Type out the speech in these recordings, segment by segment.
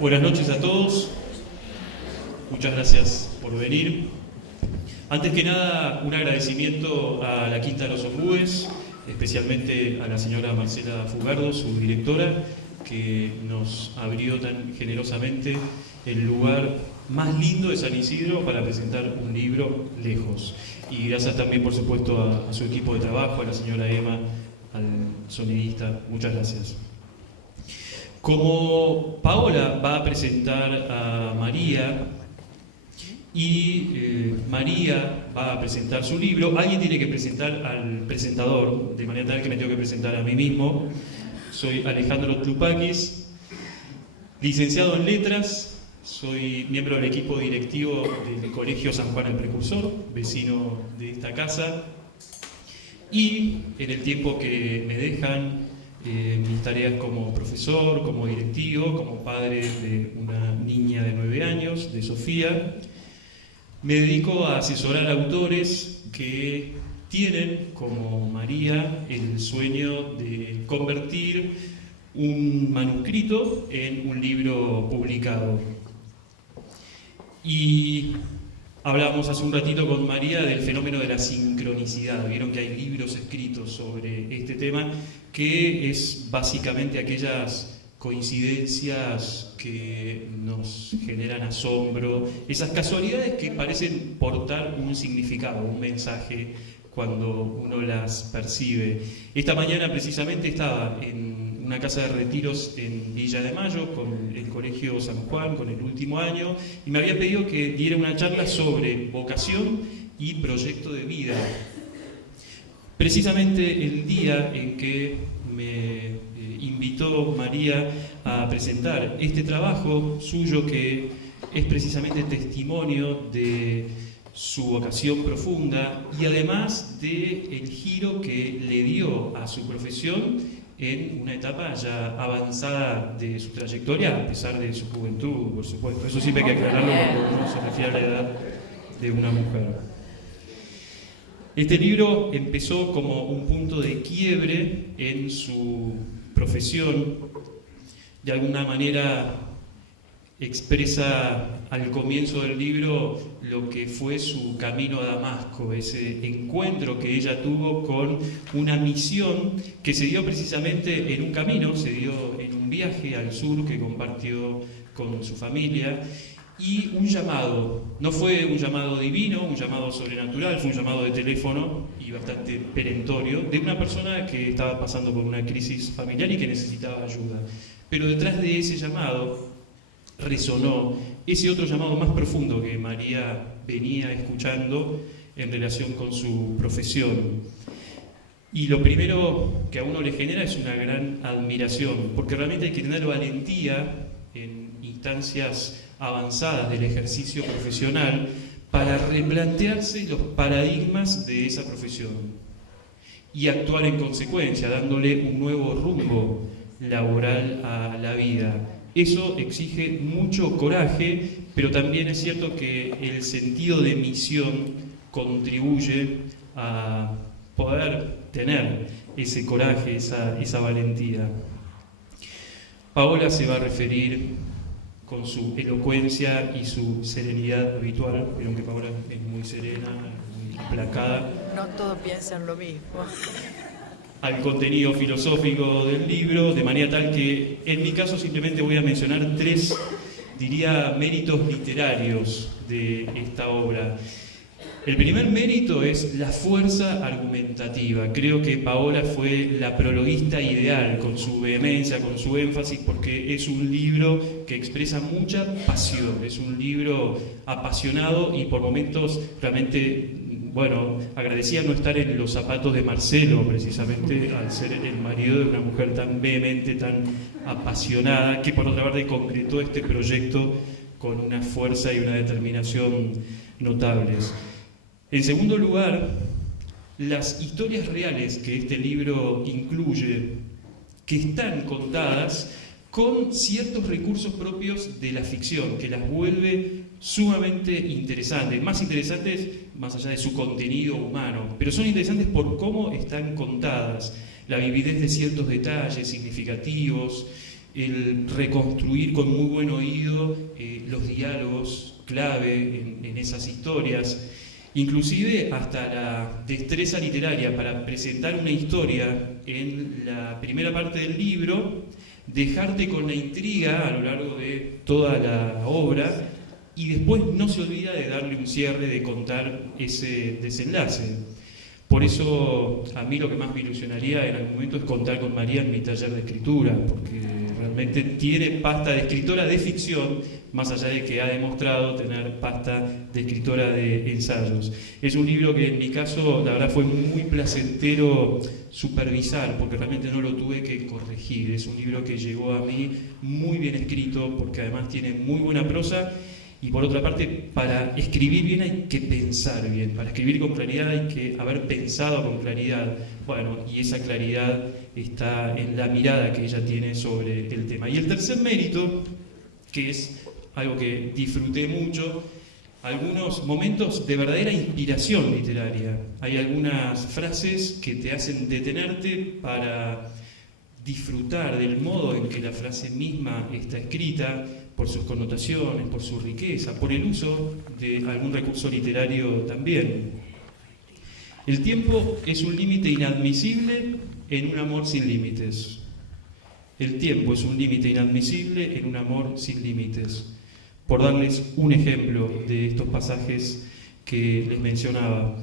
Buenas noches a todos, muchas gracias por venir. Antes que nada, un agradecimiento a la Quinta de los Ombúes, especialmente a la señora Marcela Fugardo, su directora, que nos abrió tan generosamente el lugar más lindo de San Isidro para presentar un libro lejos. Y gracias también, por supuesto, a su equipo de trabajo, a la señora Emma, al sonidista, muchas gracias. Como Paola va a presentar a María y María va a presentar su libro, alguien tiene que presentar al presentador, de manera tal que me tengo que presentar a mí mismo. Soy Alejandro Tlupakis, licenciado en Letras, soy miembro del equipo directivo del Colegio San Juan el Precursor, vecino de esta casa, y en el tiempo que me dejan, mis tareas como profesor, como directivo, como padre de una niña de 9 años, de Sofía, me dedico a asesorar a autores que tienen, como María, el sueño de convertir un manuscrito en un libro publicado. Y hablamos hace un ratito con María del fenómeno de la sincronicidad. Vieron que hay libros escritos sobre este tema, que es básicamente aquellas coincidencias que nos generan asombro, esas casualidades que parecen portar un significado, un mensaje cuando uno las percibe. Esta mañana precisamente estaba en una casa de retiros en Villa de Mayo con el Colegio San Juan, con el último año, y me había pedido que diera una charla sobre vocación y proyecto de vida. Precisamente el día en que me invitó María a presentar este trabajo suyo, que es precisamente testimonio de su vocación profunda y además del giro que le dio a su profesión en una etapa ya avanzada de su trayectoria, a pesar de su juventud, por supuesto. Eso siempre hay que aclararlo cuando uno se refiere a la edad de una mujer. Este libro empezó como un punto de quiebre en su profesión. De alguna manera expresa al comienzo del libro lo que fue su camino a Damasco, ese encuentro que ella tuvo con una misión que se dio precisamente en un camino, se dio en un viaje al sur que compartió con su familia, y un llamado. No fue un llamado divino, un llamado sobrenatural, fue un llamado de teléfono y bastante perentorio de una persona que estaba pasando por una crisis familiar y que necesitaba ayuda. Pero detrás de ese llamado resonó ese otro llamado más profundo que María venía escuchando en relación con su profesión. Y lo primero que a uno le genera es una gran admiración, porque realmente hay que tener valentía en instancias avanzadas del ejercicio profesional para replantearse los paradigmas de esa profesión y actuar en consecuencia, dándole un nuevo rumbo laboral a la vida. Eso exige mucho coraje, pero también es cierto que el sentido de misión contribuye a poder tener ese coraje, esa valentía. Paola se va a referir con su elocuencia y su serenidad habitual. Vieron que Paola es muy serena, muy aplacada. No todos piensan lo mismo. Al contenido filosófico del libro, de manera tal que en mi caso simplemente voy a mencionar 3, diría, méritos literarios de esta obra. El primer mérito es la fuerza argumentativa. Creo que Paola fue la prologuista ideal, con su vehemencia, con su énfasis, porque es un libro que expresa mucha pasión, es un libro apasionado y por momentos realmente, bueno, agradecía no estar en los zapatos de Marcelo, precisamente al ser el marido de una mujer tan vehemente, tan apasionada, que por otra parte concretó este proyecto con una fuerza y una determinación notables. En segundo lugar, las historias reales que este libro incluye, que están contadas con ciertos recursos propios de la ficción, que las vuelve sumamente interesantes, más allá de su contenido humano, pero son interesantes por cómo están contadas, la vividez de ciertos detalles significativos, el reconstruir con muy buen oído los diálogos clave en esas historias, inclusive hasta la destreza literaria para presentar una historia en la primera parte del libro, dejarte con la intriga a lo largo de toda la obra y después no se olvida de darle un cierre, de contar ese desenlace. Por eso a mí lo que más me ilusionaría en algún momento es contar con María en mi taller de escritura, porque realmente tiene pasta de escritora de ficción, más allá de que ha demostrado tener pasta de escritora de ensayos. Es un libro que en mi caso la verdad fue muy placentero supervisar, porque realmente no lo tuve que corregir. Es un libro que llegó a mí muy bien escrito, porque además tiene muy buena prosa. Y por otra parte, para escribir bien hay que pensar bien, para escribir con claridad hay que haber pensado con claridad. Bueno, y esa claridad está en la mirada que ella tiene sobre el tema. Y el tercer mérito, que es algo que disfruté mucho, algunos momentos de verdadera inspiración literaria. Hay algunas frases que te hacen detenerte para disfrutar del modo en que la frase misma está escrita, por sus connotaciones, por su riqueza, por el uso de algún recurso literario también. El tiempo es un límite inadmisible en un amor sin límites. El tiempo es un límite inadmisible en un amor sin límites. Por darles un ejemplo de estos pasajes que les mencionaba.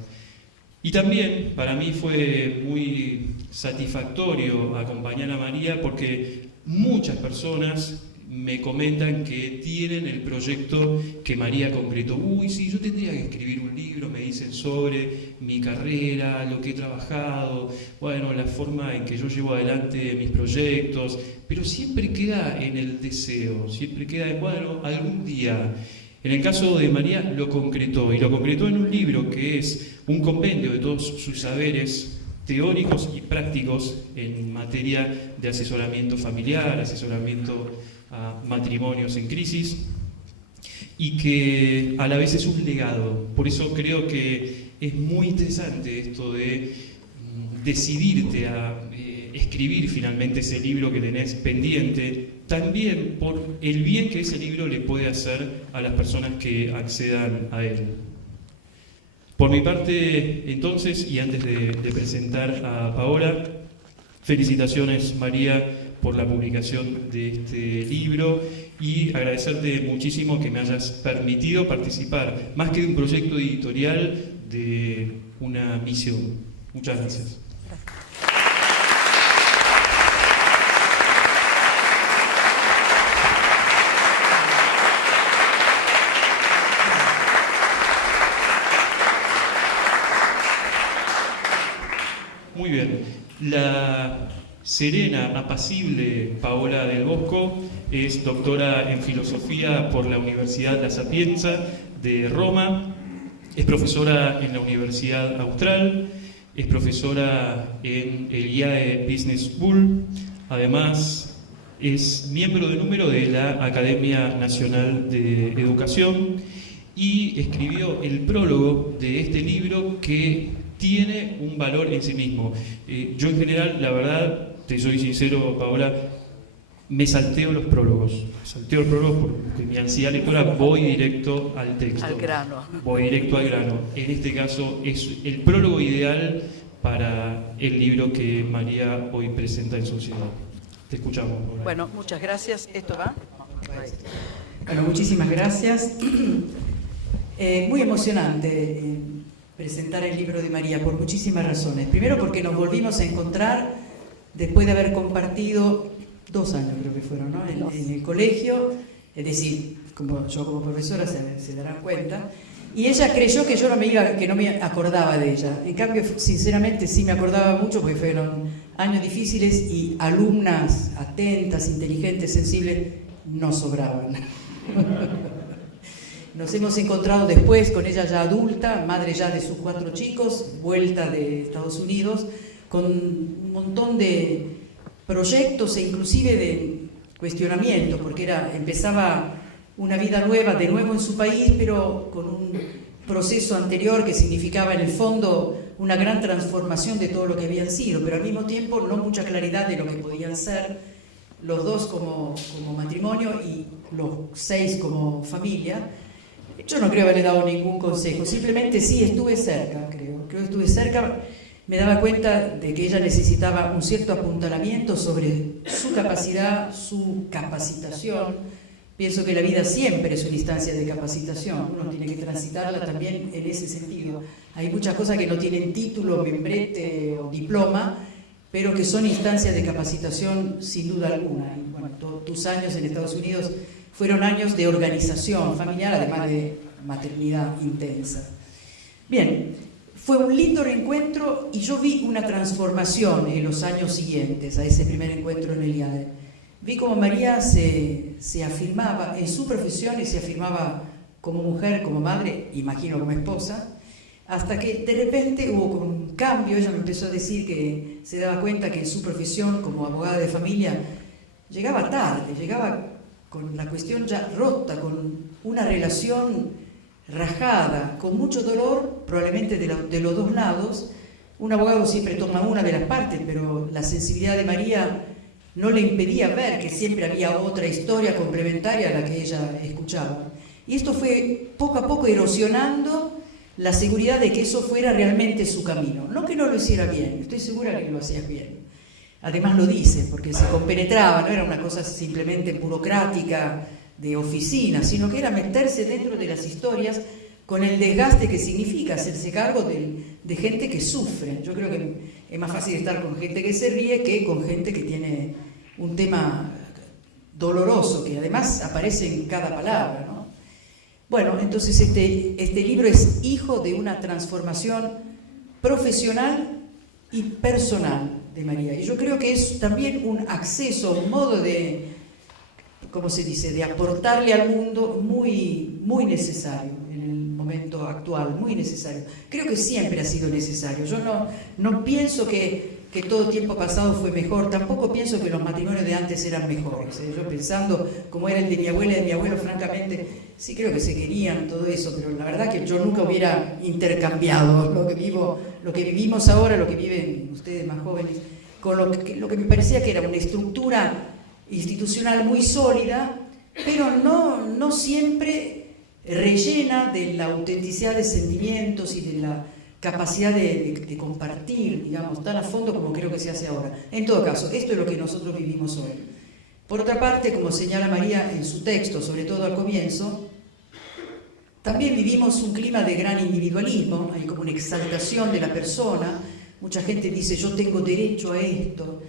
Y también para mí fue muy satisfactorio acompañar a María porque muchas personas me comentan que tienen el proyecto que María concretó. Uy, sí, yo tendría que escribir un libro, me dicen, sobre mi carrera, lo que he trabajado, bueno, la forma en que yo llevo adelante mis proyectos, pero siempre queda en el deseo, siempre queda en, bueno, algún día. En el caso de María lo concretó, y lo concretó en un libro que es un compendio de todos sus saberes teóricos y prácticos en materia de asesoramiento familiar, asesoramiento a matrimonios en crisis, y que a la vez es un legado. Por eso creo que es muy interesante esto de decidirte a escribir finalmente ese libro que tenés pendiente, también por el bien que ese libro le puede hacer a las personas que accedan a él. Por mi parte, entonces, y antes de presentar a Paola, felicitaciones, María, por la publicación de este libro y agradecerte muchísimo que me hayas permitido participar, más que de un proyecto editorial, de una misión. Muchas gracias. Muy bien. La serena, apacible Paola del Bosco es doctora en filosofía por la Universidad La Sapienza de Roma, es profesora en la Universidad Austral, es profesora en el IAE Business School, además es miembro de número de la Academia Nacional de Educación y escribió el prólogo de este libro que tiene un valor en sí mismo. Yo en general, la verdad, te soy sincero, Paola, me salteo los prólogos. Porque mi ansiedad lectora voy directo al texto. Al grano. Voy directo al grano. En este caso es el prólogo ideal para el libro que María hoy presenta en sociedad. Te escuchamos, Paola. Bueno, muchas gracias. ¿Esto va? Bueno, muchísimas gracias. Muy emocionante presentar el libro de María por muchísimas razones. Primero porque nos volvimos a encontrar después de haber compartido 2 años, creo que fueron, ¿no? en el colegio, es decir, yo como profesora se darán cuenta, y ella creyó que yo no me acordaba de ella. En cambio, sinceramente sí me acordaba mucho porque fueron años difíciles y alumnas atentas, inteligentes, sensibles, no sobraban. Nos hemos encontrado después con ella ya adulta, madre ya de sus 4 chicos, vuelta de Estados Unidos, con un montón de proyectos e inclusive de cuestionamientos, porque empezaba una vida nueva de nuevo en su país, pero con un proceso anterior que significaba en el fondo una gran transformación de todo lo que habían sido, pero al mismo tiempo no mucha claridad de lo que podían ser, los 2 como matrimonio y los 6 como familia. Yo no creo haberle dado ningún consejo, simplemente sí estuve cerca, creo que estuve cerca, me daba cuenta de que ella necesitaba un cierto apuntalamiento sobre su capacidad, su capacitación. Pienso que la vida siempre es una instancia de capacitación, uno tiene que transitarla también en ese sentido. Hay muchas cosas que no tienen título, membrete o diploma, pero que son instancias de capacitación sin duda alguna. Y bueno, tus años en Estados Unidos fueron años de organización familiar, además de maternidad intensa. Bien, fue un lindo reencuentro y yo vi una transformación en los años siguientes a ese primer encuentro en el IADE. Vi cómo María se afirmaba en su profesión y se afirmaba como mujer, como madre, imagino como esposa, hasta que de repente hubo un cambio. Ella me empezó a decir que se daba cuenta que en su profesión como abogada de familia llegaba tarde, llegaba con la cuestión ya rota, con una relación rajada, con mucho dolor, probablemente de los 2 lados. Un abogado siempre toma una de las partes, pero la sensibilidad de María no le impedía ver que siempre había otra historia complementaria a la que ella escuchaba. Y esto fue poco a poco erosionando la seguridad de que eso fuera realmente su camino. No que no lo hiciera bien, estoy segura que lo hacías bien. Además lo dice, porque se compenetraba, no era una cosa simplemente burocrática de oficina, sino que era meterse dentro de las historias con el desgaste que significa hacerse cargo de gente que sufre. Yo creo que es más fácil estar con gente que se ríe que con gente que tiene un tema doloroso, que además aparece en cada palabra, ¿no? Bueno, entonces este libro es hijo de una transformación profesional y personal de María. Y yo creo que es también un acceso, un modo de, ¿cómo se dice?, de aportarle al mundo muy, muy necesario en el momento actual, muy necesario. Creo que siempre ha sido necesario. Yo no pienso que todo tiempo pasado fue mejor, tampoco pienso que los matrimonios de antes eran mejores. Yo pensando como era el de mi abuela y de mi abuelo, francamente, sí creo que se querían, todo eso, pero la verdad que yo nunca hubiera intercambiado lo que vivimos ahora, lo que viven ustedes más jóvenes, con lo que me parecía que era una estructura institucional muy sólida, pero no siempre rellena de la autenticidad de sentimientos y de la capacidad de compartir, digamos, tan a fondo como creo que se hace ahora. En todo caso, esto es lo que nosotros vivimos hoy. Por otra parte, como señala María en su texto, sobre todo al comienzo, también vivimos un clima de gran individualismo, hay como una exaltación de la persona, mucha gente dice yo tengo derecho a esto,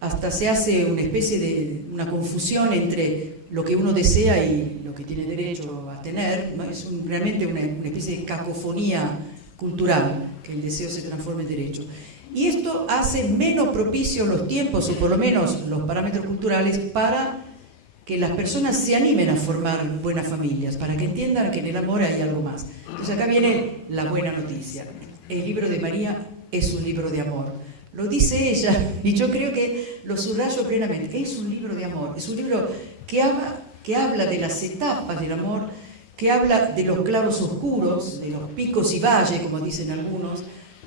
hasta se hace una especie de una confusión entre lo que uno desea y lo que tiene derecho a tener, ¿no? Es realmente una especie de cacofonía cultural, que el deseo se transforme en derecho. Y esto hace menos propicios los tiempos, o por lo menos los parámetros culturales, para que las personas se animen a formar buenas familias, para que entiendan que en el amor hay algo más. Entonces acá viene la buena noticia. El libro de María es un libro de amor. Lo dice ella, y yo creo que lo subrayo plenamente. Es un libro de amor, es un libro que habla de las etapas del amor, que habla de los claros oscuros, de los picos y valles, como dicen algunos,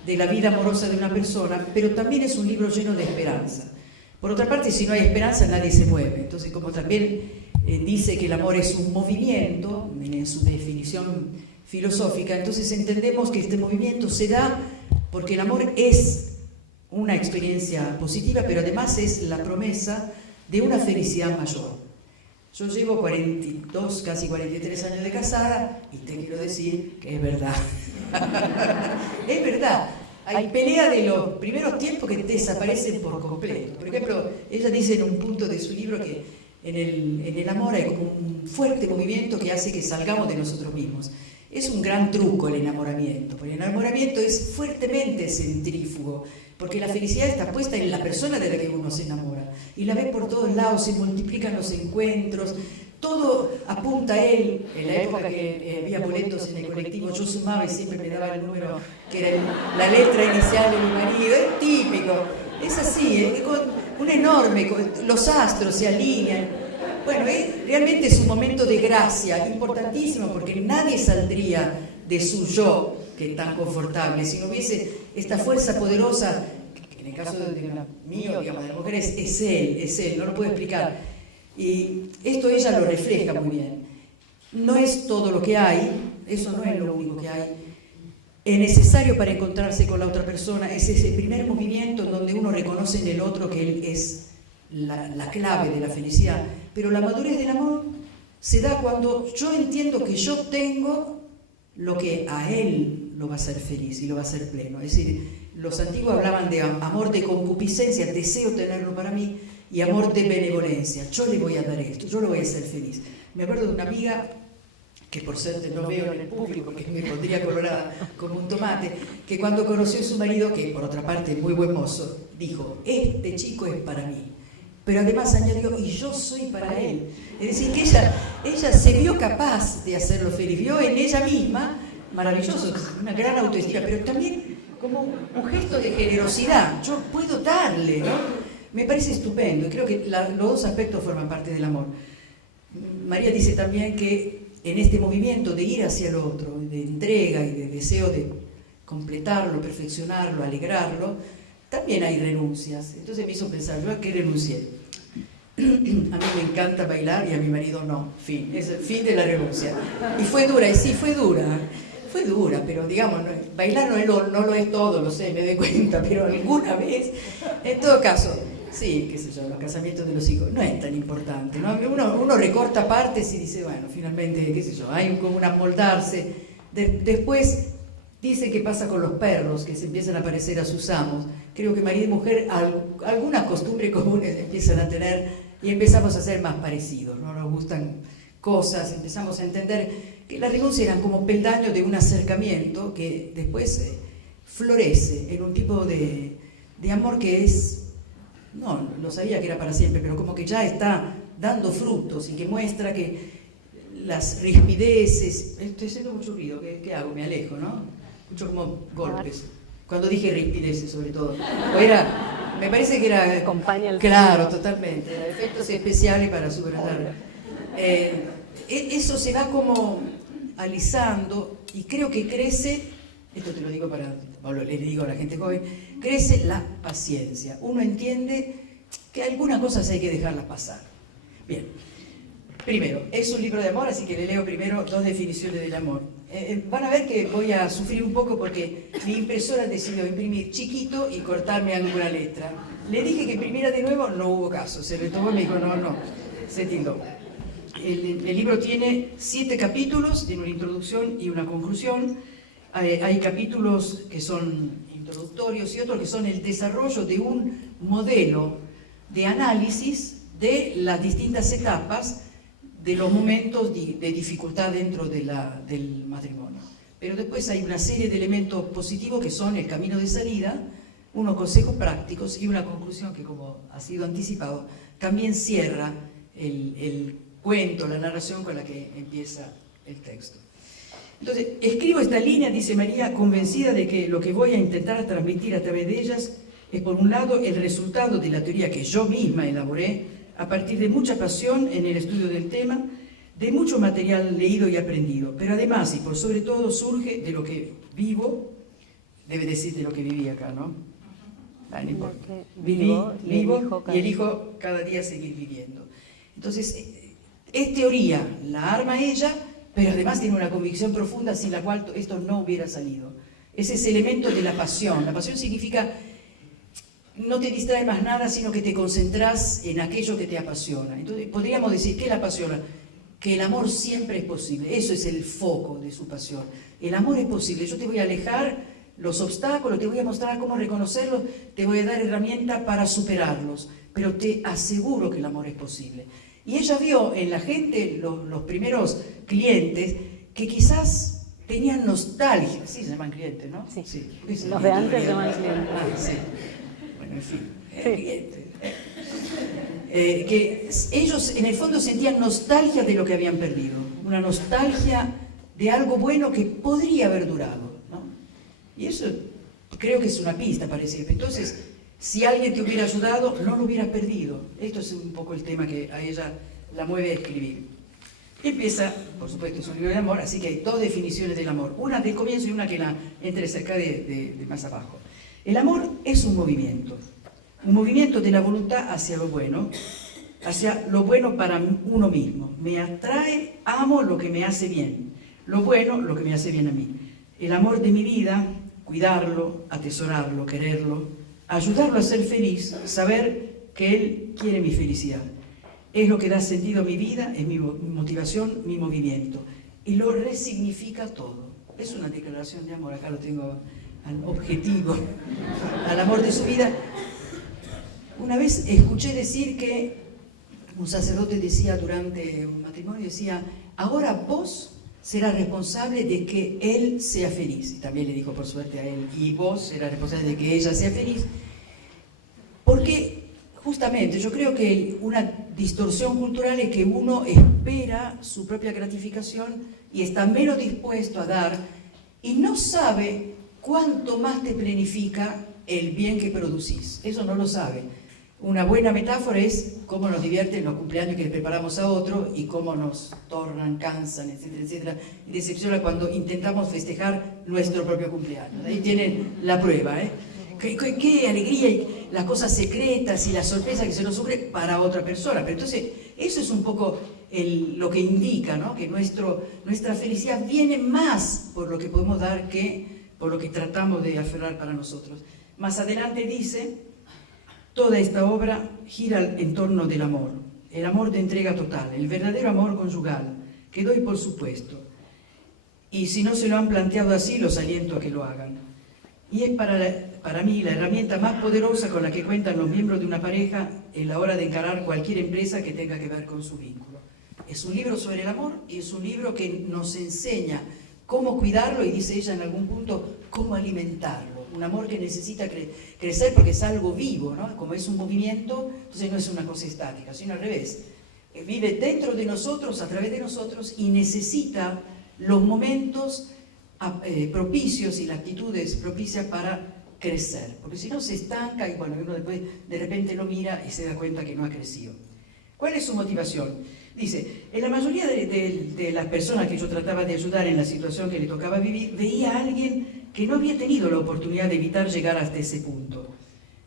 de la vida amorosa de una persona, pero también es un libro lleno de esperanza. Por otra parte, si no hay esperanza, nadie se mueve. Entonces, como también dice que el amor es un movimiento, en su definición filosófica, entonces entendemos que este movimiento se da porque el amor es una experiencia positiva, pero además es la promesa de una felicidad mayor. Yo llevo 42, casi 43 años de casada y te quiero decir que es verdad. Es verdad. Hay pelea de los primeros tiempos que desaparecen por completo. Por ejemplo, ella dice en un punto de su libro que en el amor hay como un fuerte movimiento que hace que salgamos de nosotros mismos. Es un gran truco el enamoramiento, porque el enamoramiento es fuertemente centrífugo, porque la felicidad está puesta en la persona de la que uno se enamora, y la ve por todos lados, se multiplican los encuentros, todo apunta a él. En la época que había boletos en el colectivo, yo sumaba y siempre me daba el número, que era la letra inicial de mi marido, es típico, es así, es un enorme, los astros se alinean. Bueno, realmente es un momento de gracia importantísimo, porque nadie saldría de su yo, que es tan confortable, si no hubiese esta fuerza poderosa el caso mío, digamos, de la mujer, es él, no lo puedo explicar. Y esto ella lo refleja muy bien. No es todo lo que hay, eso no es lo único que hay. Es necesario para encontrarse con la otra persona, es ese primer movimiento en donde uno reconoce en el otro que él es la clave de la felicidad. Pero la madurez del amor se da cuando yo entiendo que yo tengo lo que a él lo va a hacer feliz y lo va a hacer pleno. Es decir, los antiguos hablaban de amor de concupiscencia, deseo tenerlo para mí, y amor de benevolencia. Yo le voy a dar esto, yo lo voy a hacer feliz. Me acuerdo de una amiga, que por suerte no veo en el público porque me pondría colorada como un tomate, que cuando conoció a su marido, que por otra parte es muy buen mozo, dijo, este chico es para mí. Pero además añadió, y yo soy para él. Es decir, que ella se vio capaz de hacerlo feliz, vio en ella misma, maravilloso, una gran autoestima, pero también como un gesto de generosidad. Yo puedo darle, ¿no? Me parece estupendo, y creo que los dos aspectos forman parte del amor. María dice también que en este movimiento de ir hacia el otro, de entrega y de deseo de completarlo, perfeccionarlo, alegrarlo, también hay renuncias. Entonces me hizo pensar, ¿yo a qué renuncié? A mí me encanta bailar y a mi marido no. Fin, es el fin de la renuncia. Y fue dura, y sí, fue dura, pero digamos, bailar no lo es todo, lo sé, me doy cuenta, pero alguna vez, en todo caso, sí, qué sé yo, los casamientos de los hijos no es tan importante, ¿no? Uno recorta partes y dice, bueno, finalmente, qué sé yo, hay como un amoldarse. Después dice que pasa con los perros, que se empiezan a parecer a sus amos. Creo que marido y mujer algunas costumbres comunes empiezan a tener y empezamos a ser más parecidos, ¿no? Nos gustan cosas, empezamos a entender que la renuncia eran como peldaños de un acercamiento que después florece en un tipo de amor que es, no lo sabía que era para siempre, pero como que ya está dando frutos y que muestra que las rispideces, estoy haciendo mucho ruido, ¿qué hago? Me alejo, ¿no? Escucho como golpes. Cuando dije rispideces, sobre todo. Me parece que era... Acompaña el claro, sonido. totalmente. Era efectos especiales para subrayar. Eso se va como alisando y creo que crece, esto te lo digo le digo a la gente joven, crece la paciencia. Uno entiende que algunas cosas hay que dejarlas pasar. Bien. Primero, es un libro de amor, así que le leo primero 2 definiciones del amor. Van a ver que voy a sufrir un poco porque mi impresora decidió imprimir chiquito y cortarme alguna letra. Le dije que imprimiera de nuevo, no hubo caso. Se retomó y me dijo, no, se tildó. El libro tiene 7 capítulos, tiene una introducción y una conclusión. Hay capítulos que son introductorios y otros que son el desarrollo de un modelo de análisis de las distintas etapas de los momentos de dificultad dentro del matrimonio. Pero después hay una serie de elementos positivos que son el camino de salida, unos consejos prácticos y una conclusión que, como ha sido anticipado, también cierra el cuento, la narración con la que empieza el texto. Entonces, escribo esta línea, dice María, convencida de que lo que voy a intentar transmitir a través de ellas es, por un lado, el resultado de la teoría que yo misma elaboré a partir de mucha pasión en el estudio del tema, de mucho material leído y aprendido, pero además y por sobre todo surge de lo que vivo, debe decir de lo que viví acá, ¿no? No importa. Vivo y elijo cada día seguir viviendo. Entonces, es teoría, la arma ella, pero además tiene una convicción profunda sin la cual esto no hubiera salido. Es ese elemento de la pasión. La pasión significa no te distrae más nada, sino que te concentras en aquello que te apasiona. Entonces, podríamos decir, ¿qué la apasiona? Que el amor siempre es posible. Eso es el foco de su pasión. El amor es posible. Yo te voy a alejar los obstáculos, te voy a mostrar cómo reconocerlos, te voy a dar herramientas para superarlos, pero te aseguro que el amor es posible. Y ella vio en la gente, los primeros clientes, que quizás tenían nostalgia. Sí, se llaman clientes, ¿no? Sí. Los de antes se llaman clientes. Sí. Bueno, en fin, clientes. Que ellos en el fondo sentían nostalgia de lo que habían perdido, una nostalgia de algo bueno que podría haber durado, ¿no? Y eso creo que es una pista para decir. Entonces, si alguien te hubiera ayudado, no lo hubieras perdido. Esto es un poco el tema que a ella la mueve a escribir. Empieza, por supuesto, es un libro de amor, así que hay 2 definiciones del amor. Una del comienzo y una que la entre cerca de más abajo. El amor es un movimiento de la voluntad hacia lo bueno para uno mismo. Me atrae, amo lo que me hace bien, lo bueno, lo que me hace bien a mí. El amor de mi vida, cuidarlo, atesorarlo, quererlo, ayudarlo a ser feliz, saber que él quiere mi felicidad. Es lo que da sentido a mi vida, es mi motivación, mi movimiento. Y lo resignifica todo. Es una declaración de amor, acá lo tengo al objetivo, al amor de su vida. Una vez escuché decir que un sacerdote decía durante un matrimonio, decía, ahora vos serás responsable de que él sea feliz. Y también le dijo por suerte a él, y vos serás responsable de que ella sea feliz. Porque justamente yo creo que una distorsión cultural es que uno espera su propia gratificación y está menos dispuesto a dar y no sabe cuánto más te planifica el bien que producís. Eso no lo sabe. Una buena metáfora es cómo nos divierten los cumpleaños que le preparamos a otro y cómo nos tornan, cansan, etcétera, etcétera, y decepciona cuando intentamos festejar nuestro propio cumpleaños. Ahí tienen la prueba, ¿eh? Qué alegría y las cosas secretas y la sorpresa que se nos ocurre para otra persona. Pero entonces, eso es un poco lo que indica, ¿no? Que nuestra felicidad viene más por lo que podemos dar que por lo que tratamos de aferrar para nosotros. Más adelante dice, toda esta obra gira en torno del amor, el amor de entrega total, el verdadero amor conyugal, que doy por supuesto. Y si no se lo han planteado así, los aliento a que lo hagan. Y es para mí la herramienta más poderosa con la que cuentan los miembros de una pareja en la hora de encarar cualquier empresa que tenga que ver con su vínculo. Es un libro sobre el amor y es un libro que nos enseña cómo cuidarlo y, dice ella en algún punto, cómo alimentarlo. Un amor que necesita crecer porque es algo vivo, ¿no? Como es un movimiento, entonces no es una cosa estática, sino al revés. Vive dentro de nosotros, a través de nosotros, y necesita los momentos propicios y las actitudes propicias para crecer. Porque si no se estanca y bueno, uno después de repente lo mira y se da cuenta que no ha crecido. ¿Cuál es su motivación? Dice, en la mayoría de las personas que yo trataba de ayudar en la situación que le tocaba vivir, veía a alguien que no había tenido la oportunidad de evitar llegar hasta ese punto,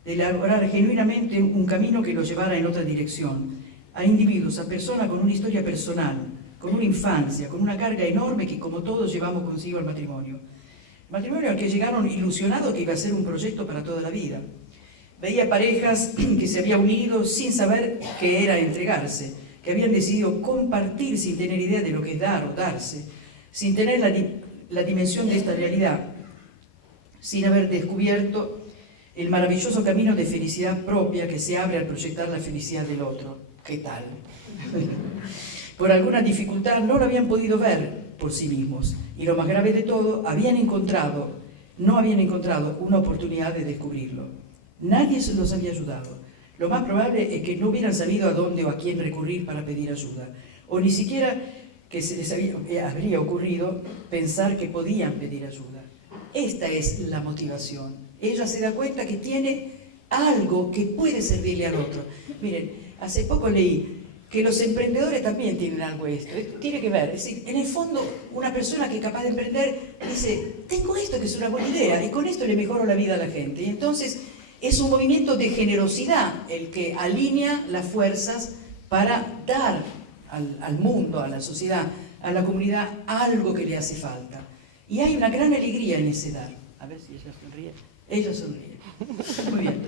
de elaborar genuinamente un camino que lo llevara en otra dirección, a individuos, a personas con una historia personal, con una infancia, con una carga enorme que como todos llevamos consigo al matrimonio. Matrimonio al que llegaron ilusionados que iba a ser un proyecto para toda la vida. Veía parejas que se habían unido sin saber qué era entregarse, que habían decidido compartir sin tener idea de lo que es dar o darse, sin tener la dimensión de esta realidad, sin haber descubierto el maravilloso camino de felicidad propia que se abre al proyectar la felicidad del otro. ¿Qué tal? Por alguna dificultad no lo habían podido ver por sí mismos y lo más grave de todo, no habían encontrado una oportunidad de descubrirlo. Nadie se los había ayudado. Lo más probable es que no hubieran sabido a dónde o a quién recurrir para pedir ayuda, o ni siquiera que se les habría ocurrido pensar que podían pedir ayuda. Esta es la motivación. Ella se da cuenta que tiene algo que puede servirle al otro. Miren, hace poco leí que los emprendedores también tienen algo esto, tiene que ver, es decir, en el fondo una persona que es capaz de emprender dice, tengo esto que es una buena idea y con esto le mejoro la vida a la gente. Y entonces es un movimiento de generosidad el que alinea las fuerzas para dar al mundo, a la sociedad, a la comunidad algo que le hace falta. Y hay una gran alegría en ese dar. A ver si ella sonríe. Ella sonríe. Muy bien.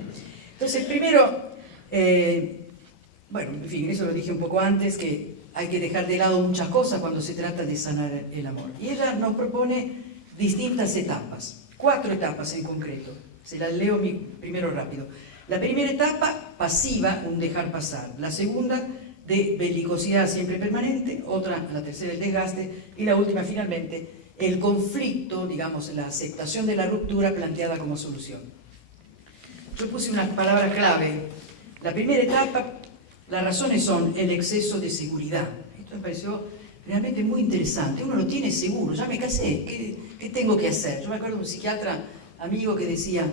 Entonces, primero, bueno, en fin, eso lo dije un poco antes, que hay que dejar de lado muchas cosas cuando se trata de sanar el amor. Y ella nos propone distintas etapas, 4 etapas en concreto. Se las leo primero rápido. La primera etapa, pasiva, un dejar pasar. La segunda, de belicosidad siempre permanente. Otra, la tercera, el desgaste. Y la última, finalmente, el conflicto, digamos, la aceptación de la ruptura planteada como solución. Yo puse unas palabras clave. La primera etapa, las razones son el exceso de seguridad. Esto me pareció realmente muy interesante. Uno lo tiene seguro, ya me casé, ¿qué tengo que hacer? Yo me acuerdo de un psiquiatra amigo que decía,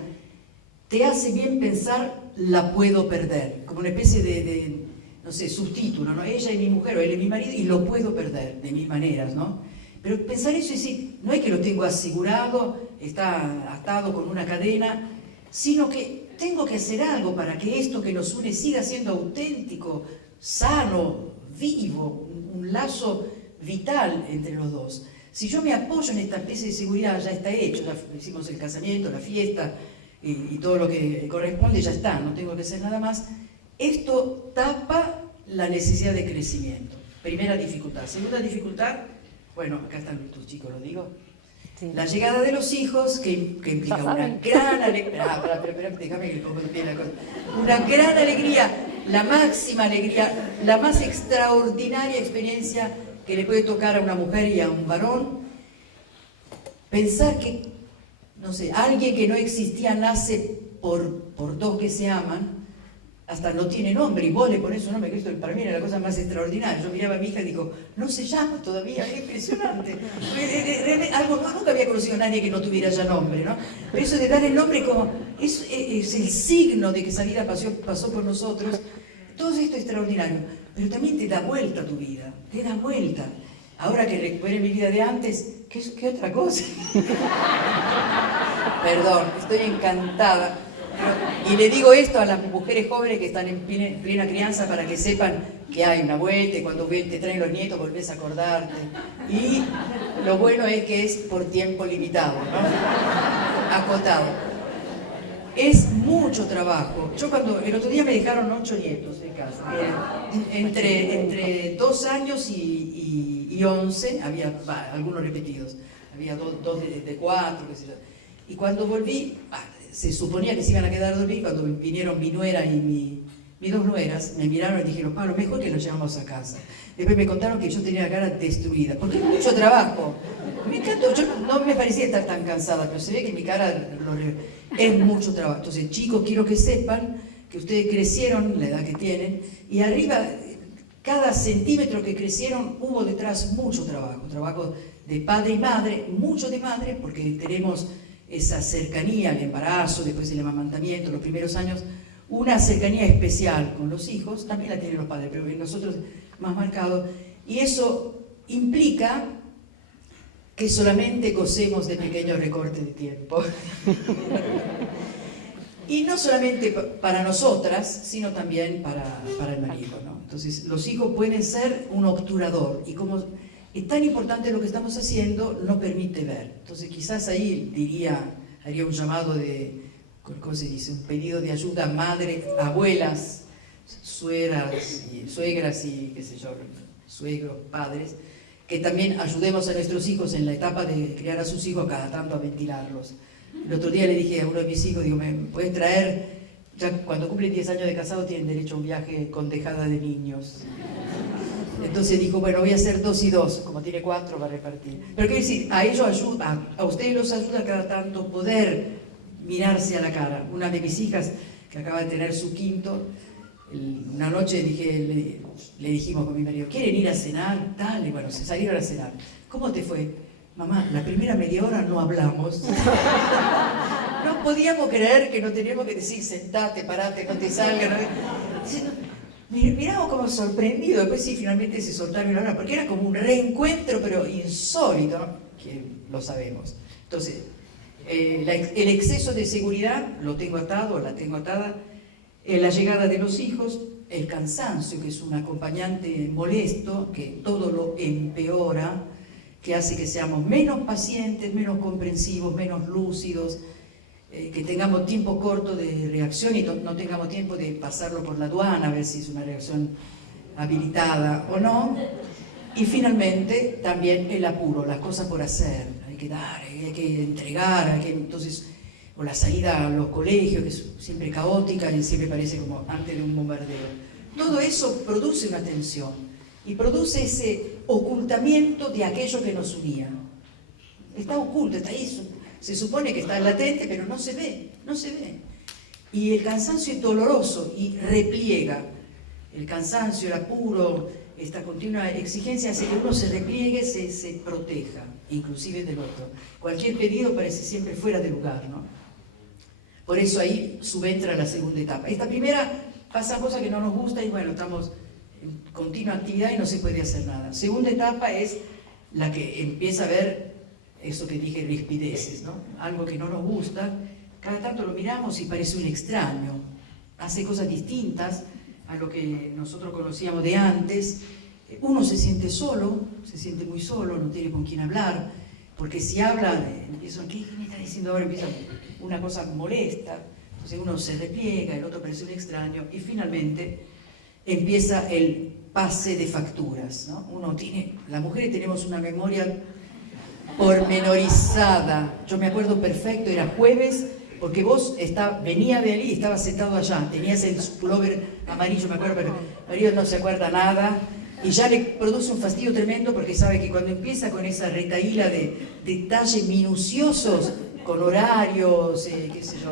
te hace bien pensar, la puedo perder, como una especie de no sé, subtítulo, ¿no? Ella es mi mujer o él es mi marido y lo puedo perder de mil maneras, ¿no? Pero pensar eso es decir, no es que lo tengo asegurado, está atado con una cadena, sino que tengo que hacer algo para que esto que nos une siga siendo auténtico, sano, vivo, un lazo vital entre los dos. Si yo me apoyo en esta especie de seguridad, ya está hecho, ya hicimos el casamiento, la fiesta y todo lo que corresponde, ya está, no tengo que hacer nada más. Esto tapa la necesidad de crecimiento. Primera dificultad. Segunda dificultad, bueno, acá están tus chicos, lo digo. Sí. La llegada de los hijos, que implica Ya una saben. gran alegría. Pero déjame que le pongo de pie la cosa. Una gran alegría, la máxima alegría, la más extraordinaria experiencia que le puede tocar a una mujer y a un varón. Pensar que, no sé, alguien que no existía nace por dos que se aman, hasta no tiene nombre, y vos le ponés un nombre, que esto para mí era la cosa más extraordinaria. Yo miraba a mi hija y digo, no se llama todavía, es impresionante. Nunca había conocido a nadie que no tuviera ya nombre, ¿no? Pero eso de dar el nombre como, es el signo de que esa vida pasó por nosotros. Todo esto es extraordinario, pero también te da vuelta a tu vida, te da vuelta. Ahora que recuperé mi vida de antes, ¿qué otra cosa? Perdón, estoy encantada. Y le digo esto a las mujeres jóvenes que están en plena crianza para que sepan que hay una vuelta y cuando te traen los nietos volvés a acordarte. Y lo bueno es que es por tiempo limitado, ¿no? Acotado. Es mucho trabajo. Yo el otro día me dejaron 8 nietos en casa. Entre 2 años y 11, había algunos repetidos. Había dos de 4, qué sé yo. Y cuando volví, se suponía que se iban a quedar a dormir. Cuando vinieron mi nuera y mis 2 nueras, me miraron y dijeron, Pablo, mejor que nos llevamos a casa. Después me contaron que yo tenía la cara destruida, porque es mucho trabajo. Me encantó, yo no me parecía estar tan cansada, pero se ve que mi cara es mucho trabajo. Entonces, chicos, quiero que sepan que ustedes crecieron, la edad que tienen, y arriba, cada centímetro que crecieron, hubo detrás mucho trabajo de padre y madre, mucho de madre, porque tenemos esa cercanía al embarazo, después el amamantamiento, los primeros años, una cercanía especial con los hijos, también la tienen los padres, pero en nosotros más marcado, y eso implica que solamente gocemos de pequeños recortes de tiempo. Y no solamente para nosotras, sino también para el marido, ¿no? Entonces, los hijos pueden ser un obturador, y como es tan importante lo que estamos haciendo, no permite ver. Entonces, quizás ahí haría un llamado ¿cómo se dice? Un pedido de ayuda a madres, abuelas, suegras y qué sé yo, suegros, padres, que también ayudemos a nuestros hijos en la etapa de criar a sus hijos, cada tanto a ventilarlos. El otro día le dije a uno de mis hijos, digo, ¿me puedes traer? Ya cuando cumplen 10 años de casado tienen derecho a un viaje con dejada de niños. Entonces dijo, bueno, voy a hacer 2 y 2, como tiene 4 va a repartir. Pero quiero decir, a ustedes los ayuda cada tanto poder mirarse a la cara. Una de mis hijas, que acaba de tener su 5º, una noche le dijimos con mi marido, ¿quieren ir a cenar? Dale, bueno, se salieron a cenar. ¿Cómo te fue? Mamá, la primera media hora no hablamos. No podíamos creer que no teníamos que decir, sentate, parate, no te salgas. Miramos como sorprendidos, después sí, finalmente se soltaron una hora, porque era como un reencuentro, pero insólito, ¿no? Que lo sabemos. Entonces, el exceso de seguridad la tengo atada, la llegada de los hijos, el cansancio, que es un acompañante molesto, que todo lo empeora, que hace que seamos menos pacientes, menos comprensivos, menos lúcidos, que tengamos tiempo corto de reacción y no tengamos tiempo de pasarlo por la aduana, a ver si es una reacción habilitada o no. Y finalmente también el apuro, las cosas por hacer, hay que dar, hay que entregar, entonces, o la salida a los colegios, que es siempre caótica y siempre parece como antes de un bombardeo. Todo eso produce una tensión y produce ese ocultamiento de aquello que nos unía. Está oculto, está ahí, se supone que está latente, pero no se ve. Y el cansancio es doloroso y repliega. El cansancio, el apuro, esta continua exigencia hace que uno se repliegue, se proteja, inclusive del otro. Cualquier pedido parece siempre fuera de lugar, ¿no? Por eso ahí subentra la segunda etapa. Esta primera pasan cosas que no nos gustan y bueno, estamos en continua actividad y no se puede hacer nada. Segunda etapa es la que empieza a ver eso que dije, rispideces, ¿no? Algo que no nos gusta, cada tanto lo miramos y parece un extraño, hace cosas distintas a lo que nosotros conocíamos de antes. Uno se siente solo, se siente muy solo, no tiene con quién hablar, porque si habla, empieza, ¿qué me está diciendo ahora? Empieza una cosa molesta, entonces uno se repliega, el otro parece un extraño, y finalmente empieza el pase de facturas, ¿no? Las mujeres tenemos una memoria pormenorizada. Yo me acuerdo perfecto, era jueves, porque vos venía de allí y estabas sentado allá, tenías el pullover amarillo, me acuerdo, pero el marido no se acuerda nada, y ya le produce un fastidio tremendo porque sabe que cuando empieza con esa retahíla de detalles minuciosos, con horarios, qué sé yo,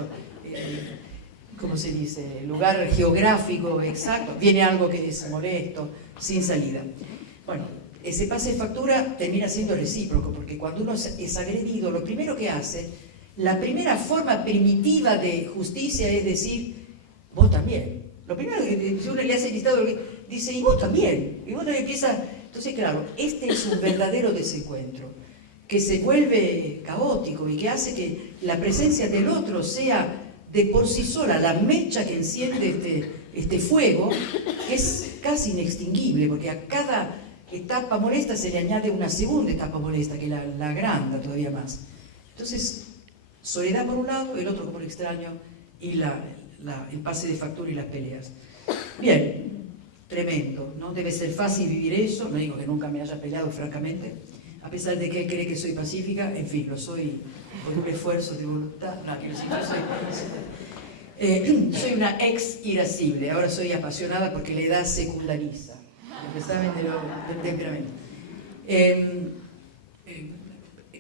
¿cómo se dice? Lugar geográfico exacto, viene algo que es molesto, sin salida. Bueno, ese pase de factura termina siendo recíproco, porque cuando uno es agredido, lo primero que hace, la primera forma primitiva de justicia es decir, vos también. Lo primero que si uno le hace el listado, dice, y vos también. Y vos también empieza. Entonces, claro, este es un verdadero desencuentro, que se vuelve caótico y que hace que la presencia del otro sea de por sí sola la mecha que enciende este fuego, que es casi inextinguible, porque a cada etapa molesta se le añade una segunda etapa molesta, que la agranda todavía más. Entonces, soledad por un lado, el otro como el extraño, y el pase de factura y las peleas. Bien, tremendo, ¿no? Debe ser fácil vivir eso, no digo que nunca me haya peleado, francamente, a pesar de que él cree que soy pacífica, en fin, lo soy por un esfuerzo de voluntad. No, quiero decir, soy una ex irascible, ahora soy apasionada porque la edad secundariza, lo que saben del temperamento.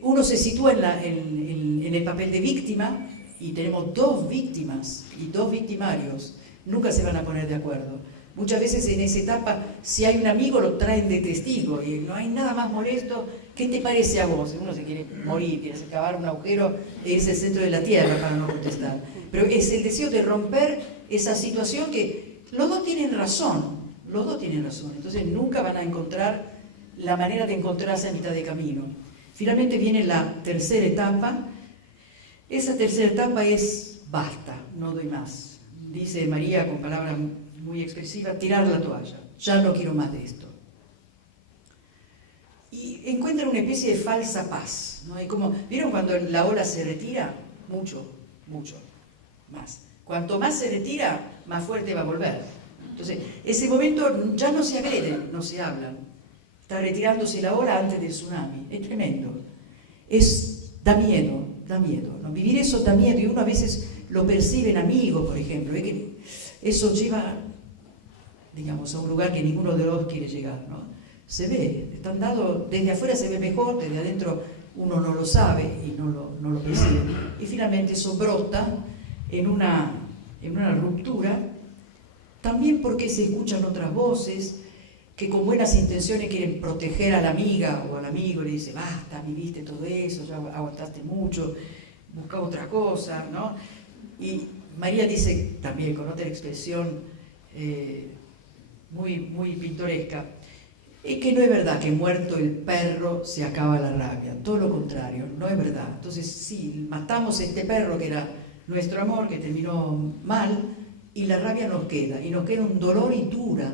Uno se sitúa en el papel de víctima, y tenemos dos víctimas y dos victimarios, nunca se van a poner de acuerdo. Muchas veces en esa etapa, si hay un amigo, lo traen de testigo, y no hay nada más molesto. ¿Qué te parece a vos? Uno se quiere morir, quiere cavar un agujero, es el centro de la tierra para no contestar. Pero es el deseo de romper esa situación que los dos tienen razón, entonces nunca van a encontrar la manera de encontrarse a mitad de camino. Finalmente viene la tercera etapa. Esa tercera etapa es basta, no doy más. Dice María con palabras muy expresivas, tirar la toalla, ya no quiero más de esto. Y encuentran una especie de falsa paz, ¿no? Hay como, ¿vieron cuando la ola se retira? Mucho más. Cuanto más se retira, más fuerte va a volver. Entonces, ese momento ya no se agreden, no se hablan. Está retirándose la ola antes del tsunami. Es tremendo. Da miedo, ¿no? Vivir eso da miedo, y uno a veces lo percibe en amigos, por ejemplo. Es que eso lleva, digamos, a un lugar que ninguno de los dos quiere llegar, ¿no? Se ve, están dados, desde afuera se ve mejor, desde adentro uno no lo sabe y no lo percibe. Y finalmente eso brota en una ruptura, también porque se escuchan otras voces que con buenas intenciones quieren proteger a la amiga o al amigo, le dice, basta, viviste todo eso, ya aguantaste mucho, busca otra cosa, ¿no? Y María dice también con otra expresión muy pintoresca, es que no es verdad que muerto el perro se acaba la rabia, todo lo contrario, no es verdad. Entonces sí, matamos a este perro que era nuestro amor, que terminó mal, y la rabia nos queda un dolor y dura.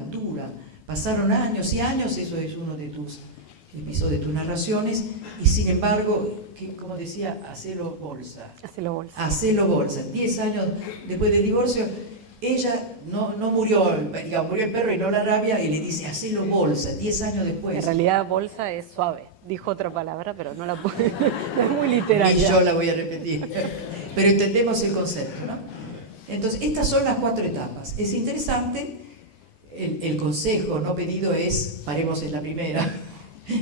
Pasaron años y años, eso es uno de tus episodios, de tus narraciones, y sin embargo, como decía, hacelo bolsa. Hacelo bolsa. 10 años después del divorcio, ella no murió, digamos, murió el perro y no la rabia, y le dice, hacelo bolsa, 10 años después. En realidad bolsa es suave, dijo otra palabra, pero no la puedo, es muy literaria. Y yo la voy a repetir, pero entendemos el concepto, ¿no? Entonces, estas son las 4 etapas. Es interesante. El consejo no pedido es, paremos en la primera,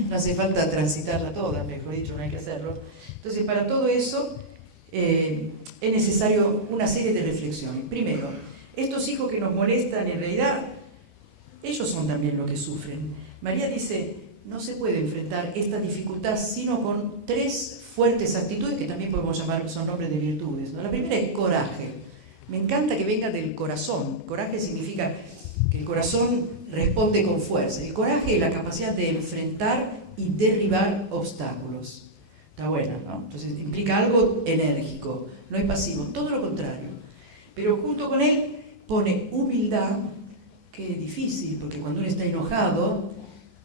no hace falta transitarla toda, mejor dicho, no hay que hacerlo. Entonces, para todo eso es necesario una serie de reflexiones. Primero, estos hijos que nos molestan, en realidad, ellos son también los que sufren. María dice, no se puede enfrentar esta dificultad sino con 3 fuertes actitudes que también podemos llamar, son nombres de virtudes, ¿no? La primera es coraje. Me encanta que venga del corazón. Coraje significa que el corazón responde con fuerza. El coraje es la capacidad de enfrentar y derribar obstáculos. Está buena, ¿no? Entonces implica algo enérgico, no es pasivo, todo lo contrario. Pero junto con él pone humildad, que es difícil, porque cuando uno está enojado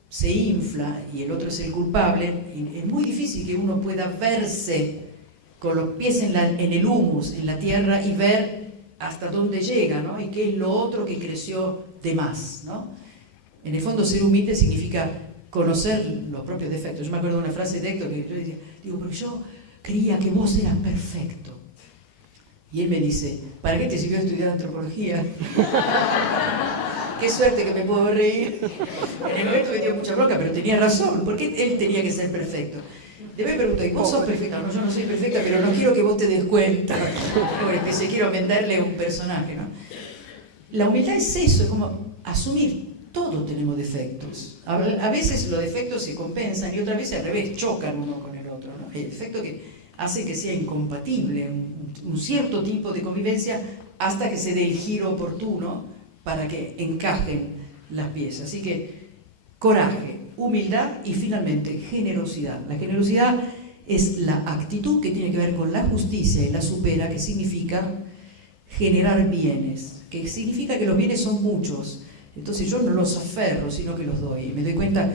se infla y el otro es el culpable, y es muy difícil que uno pueda verse con los pies en el humus, en la tierra, y ver hasta dónde llega, ¿no? Y qué es lo otro que creció de más, ¿no? En el fondo, ser humilde significa conocer los propios defectos. Yo me acuerdo de una frase de Héctor que yo decía, porque yo creía que vos eras perfecto. Y él me dice, ¿para qué te sirvió estudiar antropología? Qué suerte que me puedo reír. En el momento me dio mucha bronca, pero tenía razón. ¿Por qué él tenía que ser perfecto? Después me preguntó, ¿y vos sos perfecta? No, yo no soy perfecta, pero no quiero que vos te des cuenta. Porque quiero venderle un personaje, ¿no? La humildad es eso, es como asumir. Todos tenemos defectos. A veces los defectos se compensan y otras veces al revés, chocan uno con el otro, ¿no? El defecto que hace que sea incompatible un cierto tipo de convivencia hasta que se dé el giro oportuno para que encajen las piezas. Así que coraje, humildad y finalmente generosidad. La generosidad es la actitud que tiene que ver con la justicia y la supera, que significa generar bienes, que significa que los bienes son muchos. Entonces yo no los aferro, sino que los doy. Me doy cuenta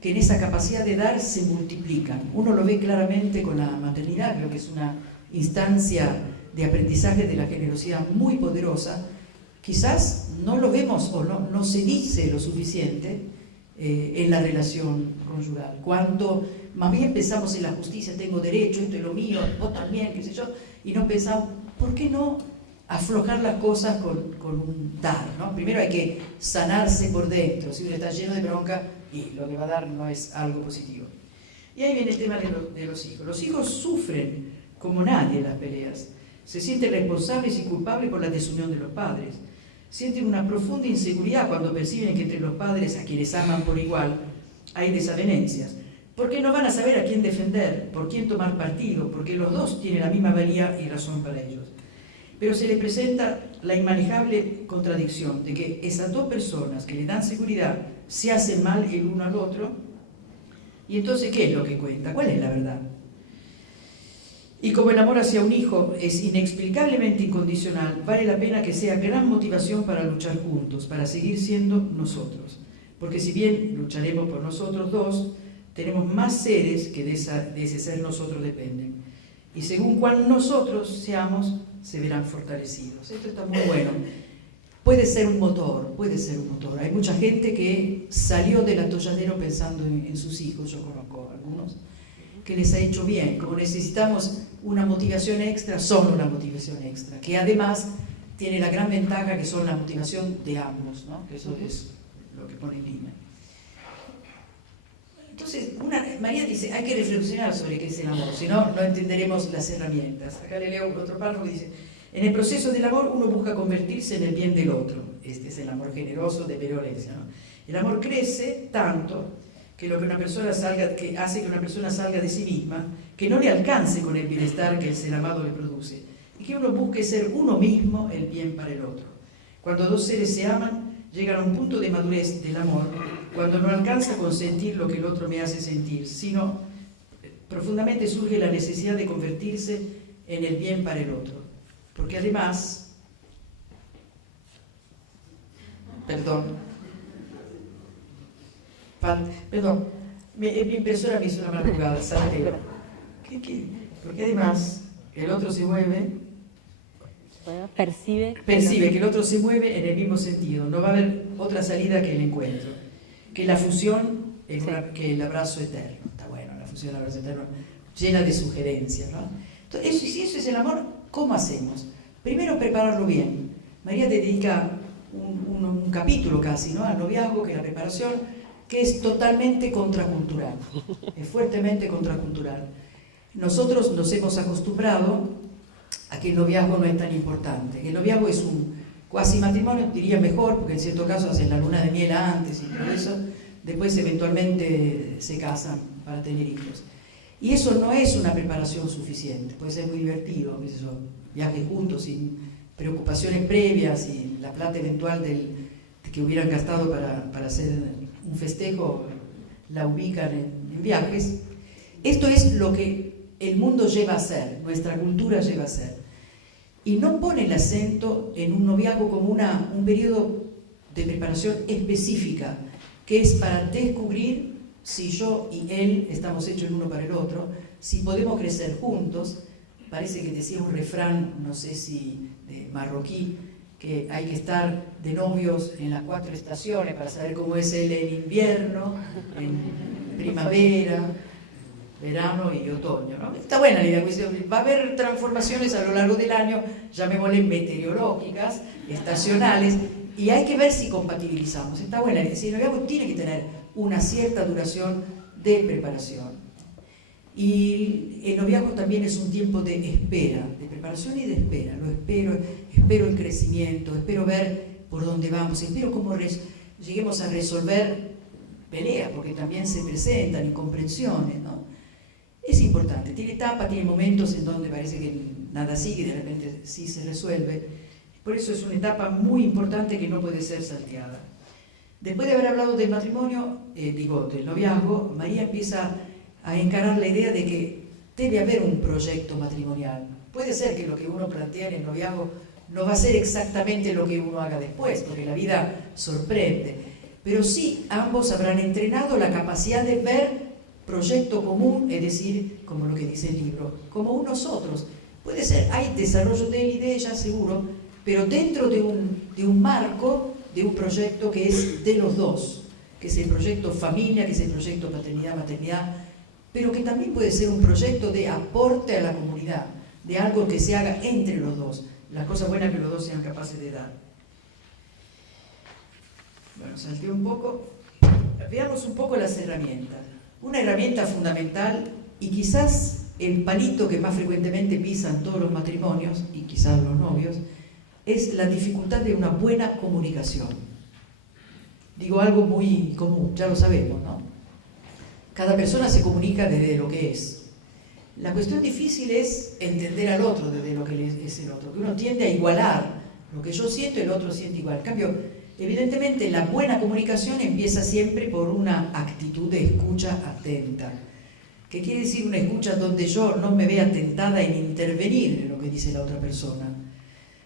que en esa capacidad de dar se multiplican. Uno lo ve claramente con la maternidad, creo que es una instancia de aprendizaje de la generosidad muy poderosa. Quizás no lo vemos o no se dice lo suficiente en la relación conyugal. Cuando más bien pensamos en la justicia, tengo derecho, esto es lo mío, vos también, qué sé yo, y no pensamos, ¿por qué no aflojar las cosas con un dar, ¿no? Primero hay que sanarse por dentro. Si uno está lleno de bronca, y lo que va a dar no es algo positivo. Y ahí viene el tema de los hijos. Los hijos sufren como nadie las peleas. Se sienten responsables y culpables por la desunión de los padres. Sienten una profunda inseguridad cuando perciben que entre los padres, a quienes aman por igual, hay desavenencias. Porque no van a saber a quién defender, por quién tomar partido, porque los dos tienen la misma valía y razón para ellos. Pero se les presenta la inmanejable contradicción de que esas dos personas que le dan seguridad se hacen mal el uno al otro. Y entonces, ¿qué es lo que cuenta? ¿Cuál es la verdad? Y como el amor hacia un hijo es inexplicablemente incondicional, vale la pena que sea gran motivación para luchar juntos, para seguir siendo nosotros. Porque si bien lucharemos por nosotros dos, tenemos más seres que de ese ser nosotros dependen. Y según cuán nosotros seamos, se verán fortalecidos. Esto está muy bueno. Puede ser un motor, puede ser un motor. Hay mucha gente que salió del atolladero pensando en sus hijos, yo conozco algunos, que les ha hecho bien. Como necesitamos una motivación extra, son una motivación extra, que además tiene la gran ventaja que son la motivación de ambos, ¿no? Que eso es lo que pone en línea. Entonces, María dice, hay que reflexionar sobre qué es el amor, si no, no entenderemos las herramientas. Acá le leo otro párrafo que dice, en el proceso del amor uno busca convertirse en el bien del otro. Este es el amor generoso de benevolencia, ¿no? El amor crece tanto que hace que una persona salga de sí misma, que no le alcance con el bienestar que el ser amado le produce, y que uno busque ser uno mismo el bien para el otro. Cuando dos seres se aman, llegan a un punto de madurez del amor, cuando no alcanza con sentir lo que el otro me hace sentir, sino profundamente surge la necesidad de convertirse en el bien para el otro. Porque además, mi impresora me hizo una mala jugada, ¿sabes? Porque además el otro se mueve, percibe que el otro se mueve en el mismo sentido. No va a haber otra salida que el encuentro, que la fusión, que el abrazo eterno. Está bueno, la fusión del abrazo eterno, llena de sugerencias, ¿no? Entonces, si eso es el amor, ¿cómo hacemos? Primero, prepararlo bien. María te dedica un capítulo casi, ¿no?, al noviazgo, que es la preparación, que es totalmente contracultural, es fuertemente contracultural. Nosotros nos hemos acostumbrado a que el noviazgo no es tan importante. El noviazgo es un cuasi matrimonio, diría mejor, porque en cierto caso hacen la luna de miel antes y todo eso, después eventualmente se casan para tener hijos. Y eso no es una preparación suficiente. Puede ser muy divertido, qué sé yo, viajes juntos sin preocupaciones previas y la plata eventual que hubieran gastado para hacer un festejo la ubican en viajes. Esto es lo que el mundo lleva a ser, nuestra cultura lleva a ser. Y no pone el acento en un noviazgo como un periodo de preparación específica, que es para descubrir si yo y él estamos hechos el uno para el otro, si podemos crecer juntos. Parece que decía un refrán, no sé si de marroquí, que hay que estar de novios en las 4 estaciones para saber cómo es él en invierno, en primavera, verano y otoño, ¿no? Está buena la idea, va a haber transformaciones a lo largo del año, llamémosle meteorológicas, estacionales, y hay que ver si compatibilizamos. Está buena, es decir, el noviazgo tiene que tener una cierta duración de preparación. Y el noviazgo también es un tiempo de espera, de preparación y de espera. Lo espero el crecimiento, espero ver por dónde vamos, espero cómo lleguemos a resolver peleas, porque también se presentan incomprensiones, ¿no? Es importante, tiene etapas, tiene momentos en donde parece que nada sigue y de repente sí se resuelve. Por eso es una etapa muy importante que no puede ser salteada. Después de haber hablado del matrimonio, del noviazgo, María empieza a encarar la idea de que debe haber un proyecto matrimonial. Puede ser que lo que uno plantea en el noviazgo no va a ser exactamente lo que uno haga después, porque la vida sorprende, pero sí ambos habrán entrenado la capacidad de ver proyecto común, es decir, como lo que dice el libro, como unos otros. Puede ser, hay desarrollo de él y de ella, seguro, pero dentro de un marco, de un proyecto que es de los dos, que es el proyecto familia, que es el proyecto paternidad-maternidad, pero que también puede ser un proyecto de aporte a la comunidad, de algo que se haga entre los dos. La cosa buena es que los dos sean capaces de dar. Bueno, salté un poco. Veamos un poco las herramientas. Una herramienta fundamental, y quizás el palito que más frecuentemente pisan todos los matrimonios, y quizás los novios, es la dificultad de una buena comunicación. Digo algo muy común, ya lo sabemos, ¿no? Cada persona se comunica desde lo que es. La cuestión difícil es entender al otro desde lo que es el otro, que uno tiende a igualar lo que yo siento y el otro siente igual. En cambio, evidentemente la buena comunicación empieza siempre por una actitud de escucha atenta. ¿Qué quiere decir una escucha donde yo no me vea tentada en intervenir en lo que dice la otra persona?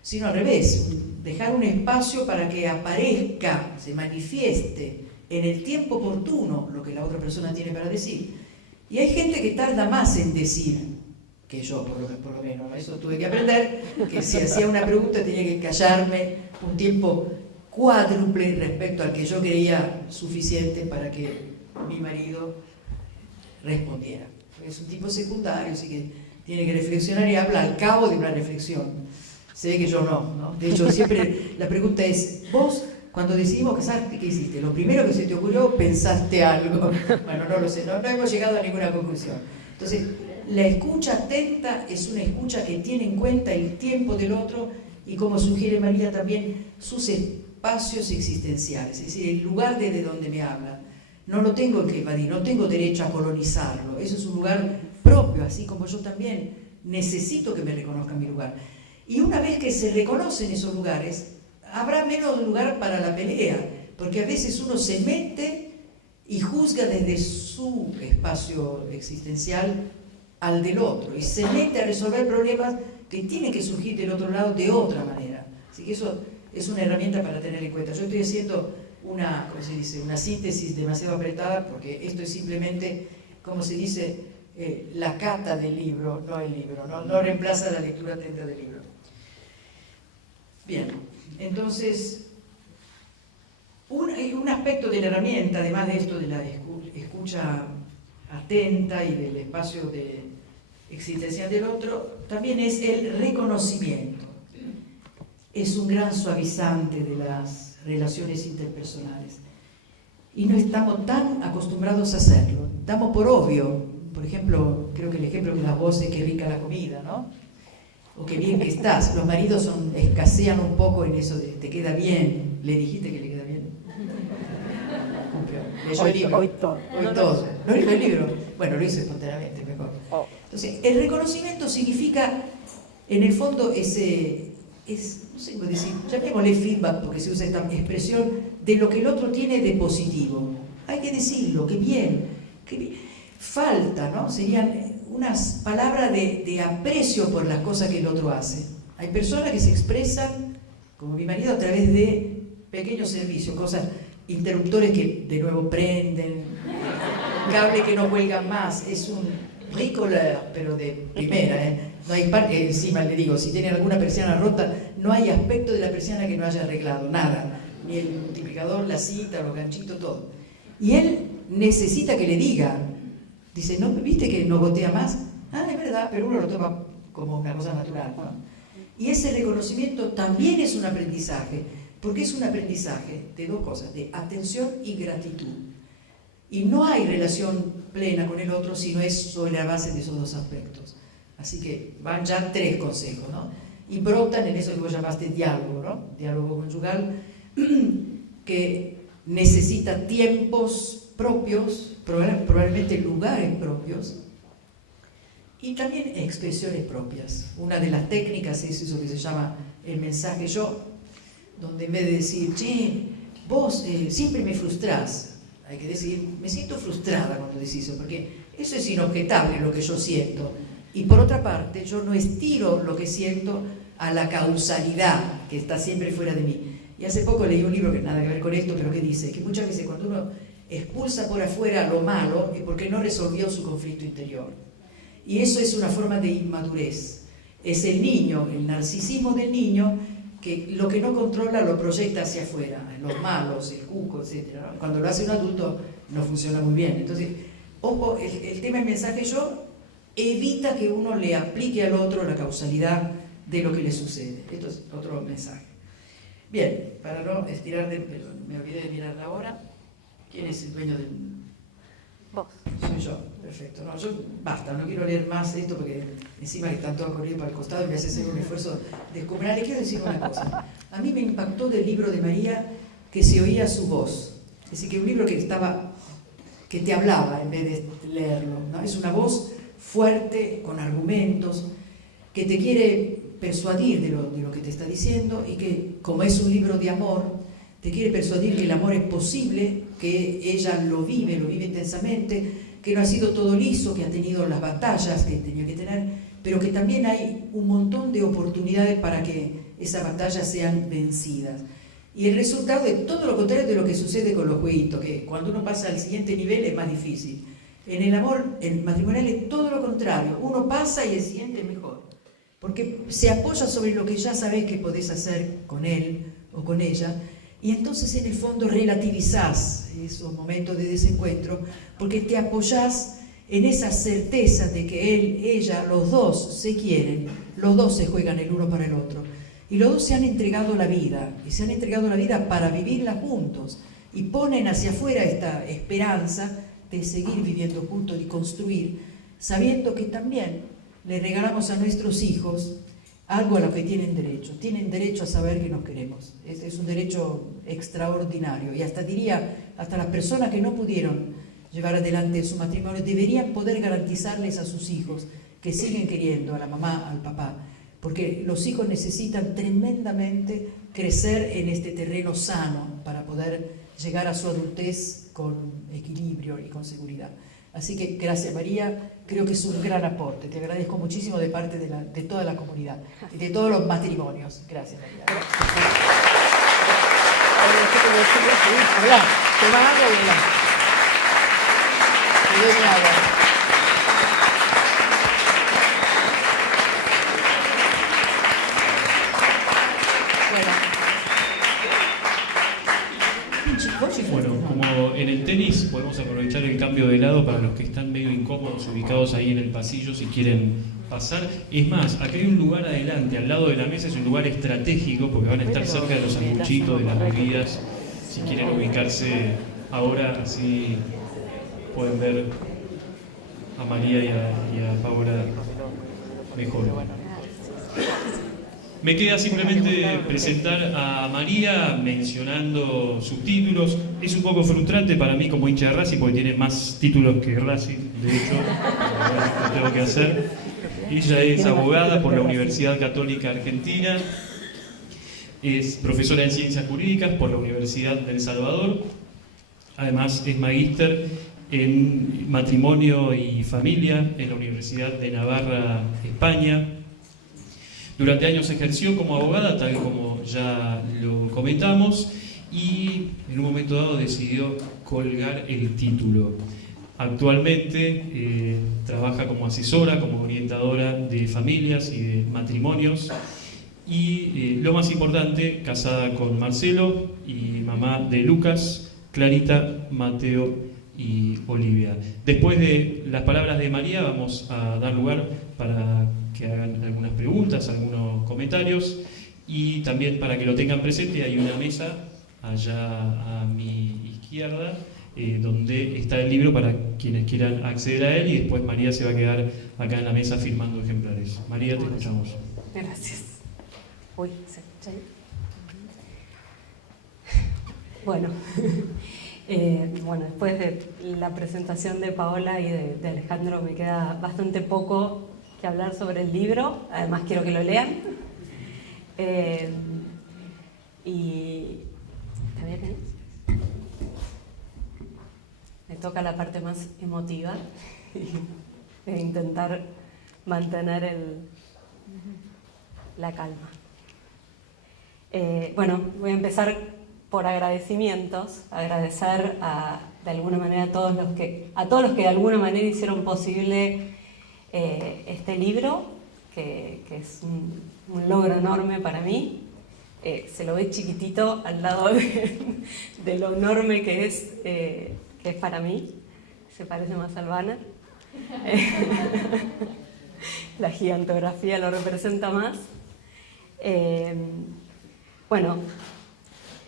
Sino al revés, dejar un espacio para que aparezca, se manifieste en el tiempo oportuno lo que la otra persona tiene para decir. Y hay gente que tarda más en decir que yo, por lo menos. Eso tuve que aprender, que si hacía una pregunta tenía que callarme un tiempo cuádruple respecto al que yo creía suficiente para que mi marido respondiera. Es un tipo secundario, así que tiene que reflexionar y habla al cabo de una reflexión. Se ve que yo no. De hecho, siempre la pregunta es, vos, cuando decidimos casarte, ¿qué hiciste? Lo primero que se te ocurrió, pensaste algo. Bueno, no lo sé, no hemos llegado a ninguna conclusión. Entonces, la escucha atenta es una escucha que tiene en cuenta el tiempo del otro y, como sugiere María también, sus espacios existenciales, es decir, el lugar desde donde me habla. No lo tengo que evadir, no tengo derecho a colonizarlo. Eso es un lugar propio, así como yo también necesito que me reconozcan mi lugar. Y una vez que se reconocen esos lugares, habrá menos lugar para la pelea, porque a veces uno se mete y juzga desde su espacio existencial al del otro, y se mete a resolver problemas que tienen que surgir del otro lado de otra manera. Así que eso es una herramienta para tener en cuenta. Yo estoy haciendo una síntesis demasiado apretada, porque esto es simplemente, como se dice, la cata del libro, no el libro, no reemplaza la lectura atenta del libro. Bien, entonces, un aspecto de la herramienta, además de esto de la escucha atenta y del espacio existencial del otro, también es el reconocimiento. Es un gran suavizante de las relaciones interpersonales. Y no estamos tan acostumbrados a hacerlo. Damos por obvio, por ejemplo, creo que el ejemplo que das vos es qué rica la comida, ¿no? O qué bien que estás. Los maridos escasean un poco en eso de te queda bien. ¿Le dijiste que le queda bien? Leyó el libro. Hoy todo. ¿No leyó el libro? Bueno, lo hizo espontáneamente, mejor. Entonces, el reconocimiento significa, en el fondo, no sé cómo decir, llamémosle feedback, porque se usa esta expresión, de lo que el otro tiene de positivo. Hay que decirlo, qué bien. Falta, ¿no? unas palabras de aprecio por las cosas que el otro hace. Hay personas que se expresan, como mi marido, a través de pequeños servicios, cosas, interruptores que de nuevo prenden, cable que no cuelgan más, es un bricoleur, pero de primera, No hay encima le digo, si tienen alguna persiana rota, no hay aspecto de la persiana que no haya arreglado, nada, ni el multiplicador, la cinta, los ganchitos, todo. Y él necesita que le diga, dice, ¿no viste que no gotea más? Ah, es verdad, pero uno lo toma como una cosa natural, ¿no? Y ese reconocimiento también es un aprendizaje, porque es un aprendizaje de dos cosas, de atención y gratitud. Y no hay relación plena con el otro si no es sobre la base de esos dos aspectos. Así que van ya 3 consejos, ¿no? Y brotan en eso que vos llamaste diálogo, ¿no? Diálogo conyugal, que necesita tiempos propios, probablemente lugares propios, y también expresiones propias. Una de las técnicas es eso que se llama el mensaje yo, donde en vez de decir, che, vos siempre me frustrás, hay que decir, me siento frustrada cuando decís eso, porque eso es inobjetable lo que yo siento. Y por otra parte, yo no estiro lo que siento a la causalidad que está siempre fuera de mí. Y hace poco leí un libro que nada que ver con esto, pero que dice que muchas veces cuando uno expulsa por afuera lo malo es porque no resolvió su conflicto interior. Y eso es una forma de inmadurez. Es el niño, el narcisismo del niño, que lo que no controla lo proyecta hacia afuera, los malos, el cuco, etc. ¿no? Cuando lo hace un adulto no funciona muy bien. Entonces, ojo, el tema del mensaje yo evita que uno le aplique al otro la causalidad de lo que le sucede. Esto es otro mensaje. Bien, para no estirar, me olvidé de mirar la hora. ¿Quién es el dueño del...? Vos. Soy yo, perfecto. No, yo basta, no quiero leer más esto porque encima que están todos corriendo para el costado y me hace hacer un esfuerzo descomunal. Le quiero decir una cosa. A mí me impactó del libro de María que se oía su voz. Es decir, que un libro que te hablaba en vez de leerlo, ¿no? Es una voz fuerte, con argumentos, que te quiere persuadir de lo que te está diciendo y que, como es un libro de amor, te quiere persuadir que el amor es posible, que ella lo vive intensamente, que no ha sido todo liso, que ha tenido las batallas que tenía que tener, pero que también hay un montón de oportunidades para que esas batallas sean vencidas. Y el resultado es todo lo contrario de lo que sucede con los jueguitos, que cuando uno pasa al siguiente nivel es más difícil. En el amor, en el matrimonial es todo lo contrario, uno pasa y el siguiente es mejor, porque se apoya sobre lo que ya sabés que podés hacer con él o con ella, y entonces en el fondo relativizás esos momentos de desencuentro, porque te apoyás en esa certeza de que él, ella, los dos se quieren, los dos se juegan el uno para el otro, y los dos se han entregado la vida, y se han entregado la vida para vivirla juntos, y ponen hacia afuera esta esperanza de seguir viviendo juntos y construir, sabiendo que también le regalamos a nuestros hijos algo a lo que tienen derecho a saber que nos queremos. Es un derecho extraordinario, y hasta diría, hasta las personas que no pudieron llevar adelante su matrimonio deberían poder garantizarles a sus hijos que siguen queriendo a la mamá, al papá, porque los hijos necesitan tremendamente crecer en este terreno sano para poder llegar a su adultez con equilibrio y con seguridad. Así que gracias María, creo que es un gran aporte, te agradezco muchísimo de parte de toda la comunidad y de todos los matrimonios. Gracias María. Habla, toma agua y habla. Te doy mi agua. Bueno, como en el tenis podemos aprovechar el cambio de lado para los que están medio incómodos ubicados ahí en el pasillo si quieren pasar. Es más, acá hay un lugar adelante, al lado de la mesa, es un lugar estratégico porque van a estar cerca de los sanguchitos, de las bebidas. Si quieren ubicarse ahora, así pueden ver a María y a Paola mejor. Me queda simplemente presentar a María mencionando sus títulos. Es un poco frustrante para mí como hincha de Racing porque tiene más títulos que Racing, de hecho, lo tengo que hacer. Ella es abogada por la Universidad Católica Argentina, es profesora en Ciencias Jurídicas por la Universidad del Salvador, además es magíster en matrimonio y familia en la Universidad de Navarra, España. Durante años ejerció como abogada, tal como ya lo comentamos, y en un momento dado decidió colgar el título. Actualmente trabaja como asesora, como orientadora de familias y de matrimonios, y lo más importante, casada con Marcelo y mamá de Lucas, Clarita, Mateo y Olivia. Después de las palabras de María vamos a dar lugar para que hagan algunas preguntas, algunos comentarios, y también para que lo tengan presente hay una mesa allá a mi izquierda donde está el libro para quienes quieran acceder a él, y después María se va a quedar acá en la mesa firmando ejemplares. María, te escuchamos. Gracias. Uy, ¿se escucha ahí? Bueno, bueno, después de la presentación de Paola y de Alejandro me queda bastante poco que hablar sobre el libro. Además quiero que lo lean. Y ¿está bien ahí? Me toca la parte más emotiva de intentar mantener la calma. Bueno, voy a empezar por agradecimientos, agradecer de alguna manera a todos los que de alguna manera hicieron posible este libro, que es un logro enorme para mí. Se lo ve chiquitito al lado de lo enorme que es para mí. Se parece más a Albana. La gigantografía lo representa más. Bueno,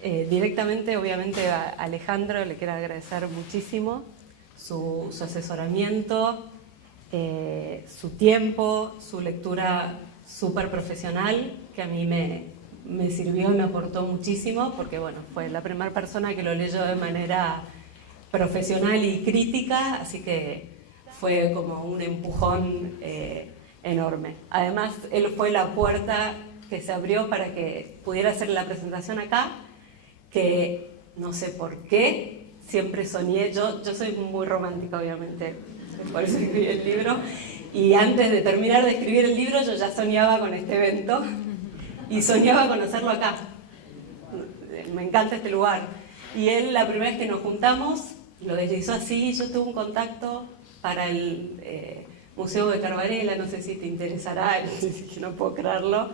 directamente, obviamente, a Alejandro le quiero agradecer muchísimo su asesoramiento, su tiempo, su lectura súper profesional, que a mí me sirvió y me aportó muchísimo, porque bueno, fue la primera persona que lo leyó de manera profesional y crítica, así que fue como un empujón enorme. Además, él fue la puerta que se abrió para que pudiera hacer la presentación acá, que no sé por qué, siempre soñé, yo soy muy romántica obviamente, por eso escribí el libro, y antes de terminar de escribir el libro yo ya soñaba con este evento y soñaba con hacerlo acá. Me encanta este lugar. Y él, la primera vez que nos juntamos, lo hizo así. Yo tuve un contacto para el Museo de Carvarela, no sé si te interesará, no puedo creerlo.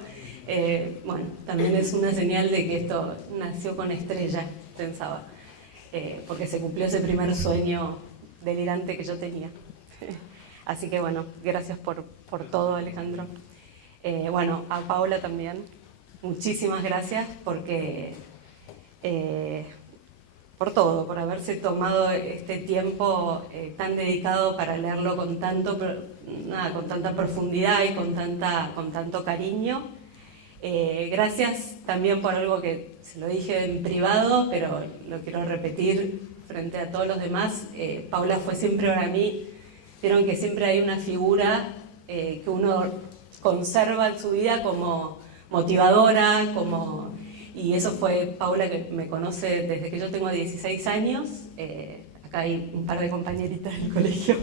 Bueno, también es una señal de que esto nació con estrella, pensaba, porque se cumplió ese primer sueño delirante que yo tenía. Así que bueno, gracias por todo, Alejandro. Bueno, a Paola también, muchísimas gracias porque por todo, por haberse tomado este tiempo tan dedicado para leerlo con tanta profundidad y con tanto cariño. Gracias también por algo que se lo dije en privado, pero lo quiero repetir frente a todos los demás. Paula fue siempre para mí, vieron que siempre hay una figura que uno conserva en su vida como motivadora, y eso fue Paula, que me conoce desde que yo tengo 16 años. Acá hay un par de compañeritas del colegio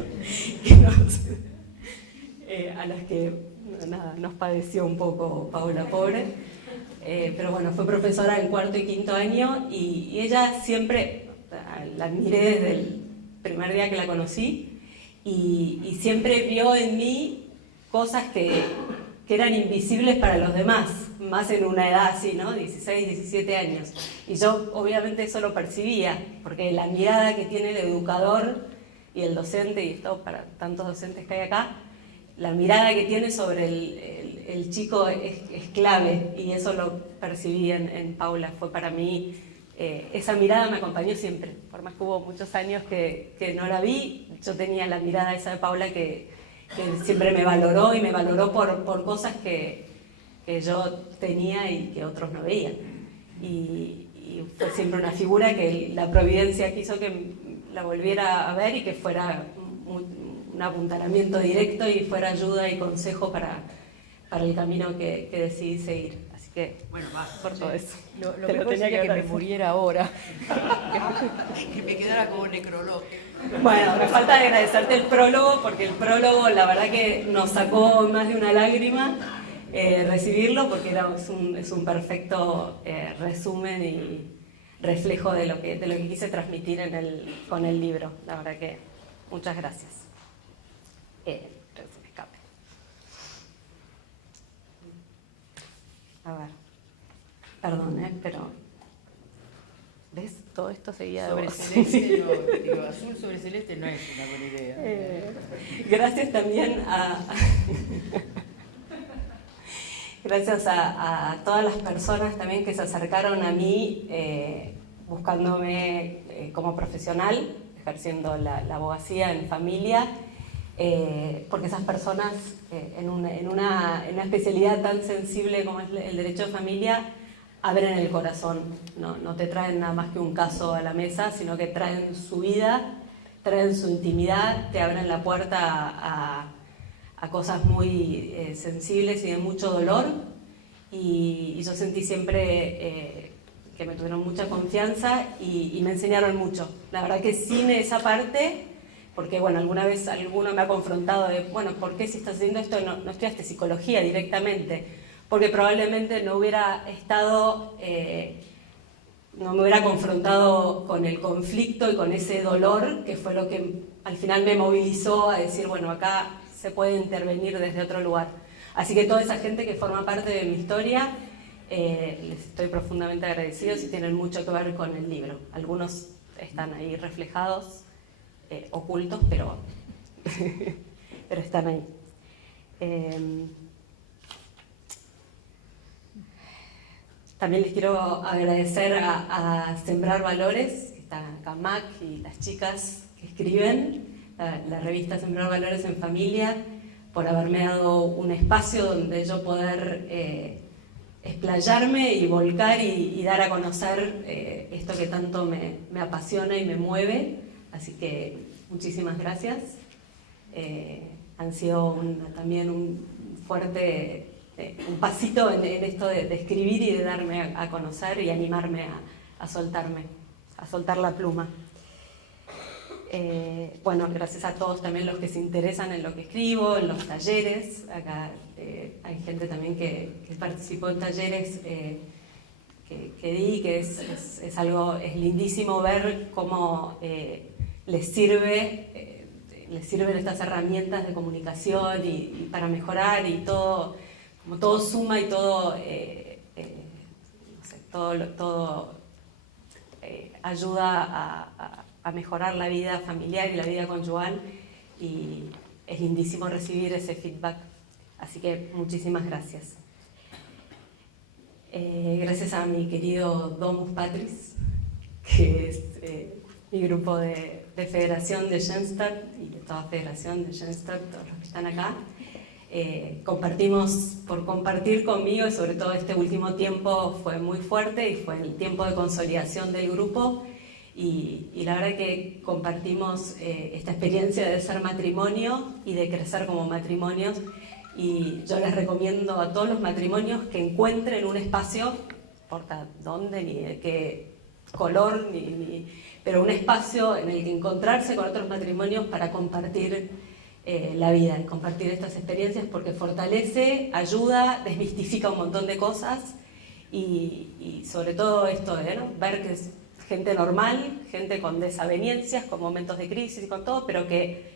a las que nada, nos padeció un poco Paula, pobre, pero bueno, fue profesora en cuarto y quinto año, y ella siempre, la admiré desde el primer día que la conocí, y siempre vio en mí cosas que eran invisibles para los demás, más en una edad así, ¿no? 16, 17 años. Y yo obviamente eso lo percibía, porque la mirada que tiene el educador y el docente, y esto para tantos docentes que hay acá, la mirada que tiene sobre el chico es clave, y eso lo percibí en Paula. Fue para mí, esa mirada me acompañó siempre, por más que hubo muchos años que no la vi, yo tenía la mirada esa de Paula que siempre me valoró, y me valoró por cosas que yo tenía y que otros no veían. Y fue siempre una figura que la providencia quiso que la volviera a ver, y que fuera un apuntalamiento directo y fuera ayuda y consejo para el camino que decidí seguir. Así que, Bueno, va. por todo eso. Lo Te lo mejor tenía sería que me agradecer. muriera ahora. Que me quedara como necrólogo. Bueno, me falta agradecerte el prólogo, porque el prólogo la verdad que nos sacó más de una lágrima recibirlo, porque es un perfecto resumen y reflejo de lo que quise transmitir con el libro. La verdad que muchas gracias. Se me escape. A ver, perdón, pero ¿ves? Todo esto seguía de Sobre vos. celeste, no, digo, azul sobre celeste no es una buena idea. Gracias también gracias a todas las personas también que se acercaron a mí buscándome como profesional, ejerciendo la abogacía en familia, porque esas personas en una especialidad tan sensible como es el derecho de familia abren el corazón, no te traen nada más que un caso a la mesa, sino que traen su vida, traen su intimidad, te abren la puerta a cosas muy sensibles y de mucho dolor, y yo sentí siempre que me tuvieron mucha confianza y me enseñaron mucho. La verdad que sin esa parte, porque bueno, alguna vez alguno me ha confrontado de, bueno, ¿por qué si estás haciendo esto no estudiaste psicología directamente? Porque probablemente no hubiera estado, no me hubiera confrontado con el conflicto y con ese dolor, que fue lo que al final me movilizó a decir, bueno, acá se puede intervenir desde otro lugar. Así que toda esa gente que forma parte de mi historia, les estoy profundamente agradecidos y tienen mucho que ver con el libro. Algunos están ahí reflejados, ocultos, pero están ahí. También les quiero agradecer a Sembrar Valores, que están acá Mac y las chicas que escriben, la revista Sembrar Valores en Familia, por haberme dado un espacio donde yo poder explayarme y volcar y dar a conocer esto que tanto me apasiona y me mueve. Así que muchísimas gracias. Han sido también un fuerte... un pasito en esto de escribir y de darme a conocer y animarme a soltar la pluma. Bueno, gracias a todos también los que se interesan en lo que escribo, en los talleres. Acá hay gente también que participó en talleres que di, que es algo, es lindísimo ver cómo les sirven estas herramientas de comunicación y para mejorar y todo. Como todo suma y todo, no sé, todo ayuda a mejorar la vida familiar y la vida conyugal, y es lindísimo recibir ese feedback. Así que muchísimas gracias. Gracias a mi querido Domus Patris, que es mi grupo de federación de Schenstadt y de toda federación de Schenstadt, todos los que están acá. Por compartir conmigo, y sobre todo este último tiempo fue muy fuerte y fue el tiempo de consolidación del grupo, y la verdad que compartimos esta experiencia de ser matrimonio y de crecer como matrimonios, y yo les recomiendo a todos los matrimonios que encuentren un espacio, no importa dónde ni de qué color, pero un espacio en el que encontrarse con otros matrimonios para compartir la vida, y compartir estas experiencias, porque fortalece, ayuda, desmistifica un montón de cosas, y sobre todo esto de ver que es gente normal, gente con desavenencias, con momentos de crisis y con todo, pero que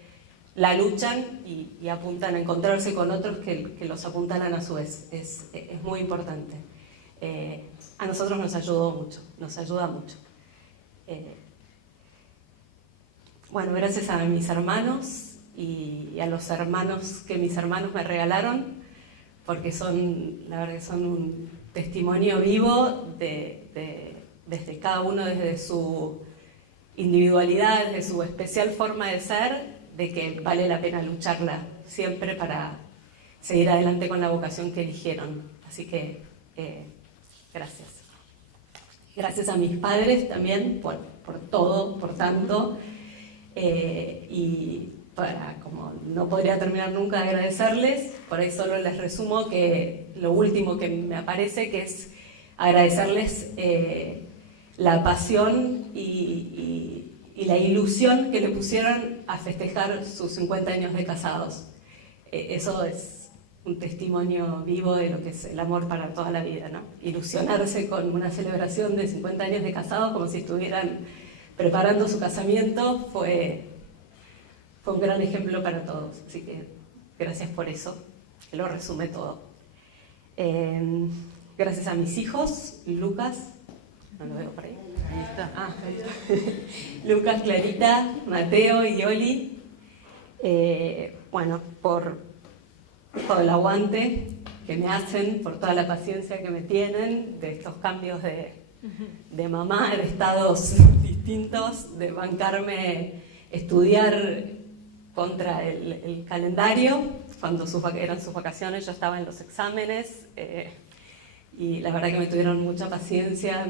la luchan y apuntan a encontrarse con otros que los apuntalan a su vez. Es muy importante. A nosotros nos ayudó mucho, nos ayuda mucho. Bueno, gracias a mis hermanos y a los hermanos que mis hermanos me regalaron, porque la verdad que son un testimonio vivo desde cada uno, desde su individualidad, desde su especial forma de ser, de que vale la pena lucharla siempre para seguir adelante con la vocación que eligieron. Así que gracias. Gracias a mis padres también por todo, por tanto, y como no podría terminar nunca de agradecerles. Por ahí solo les resumo que lo último que me aparece, que es agradecerles la pasión y la ilusión que le pusieron a festejar sus 50 años de casados. Eso es un testimonio vivo de lo que es el amor para toda la vida, ¿no? Ilusionarse con una celebración de 50 años de casados como si estuvieran preparando su casamiento fue un gran ejemplo para todos. Así que gracias por eso, que lo resume todo. Gracias a mis hijos, Lucas, no lo veo por ahí. Ahí está. Ahí está. Lucas, Clarita, Mateo y Oli. Bueno, por todo el aguante que me hacen, por toda la paciencia que me tienen de estos cambios de mamá, de estados distintos, de bancarme estudiar contra el calendario. Cuando eran sus vacaciones yo estaba en los exámenes y la verdad que me tuvieron mucha paciencia,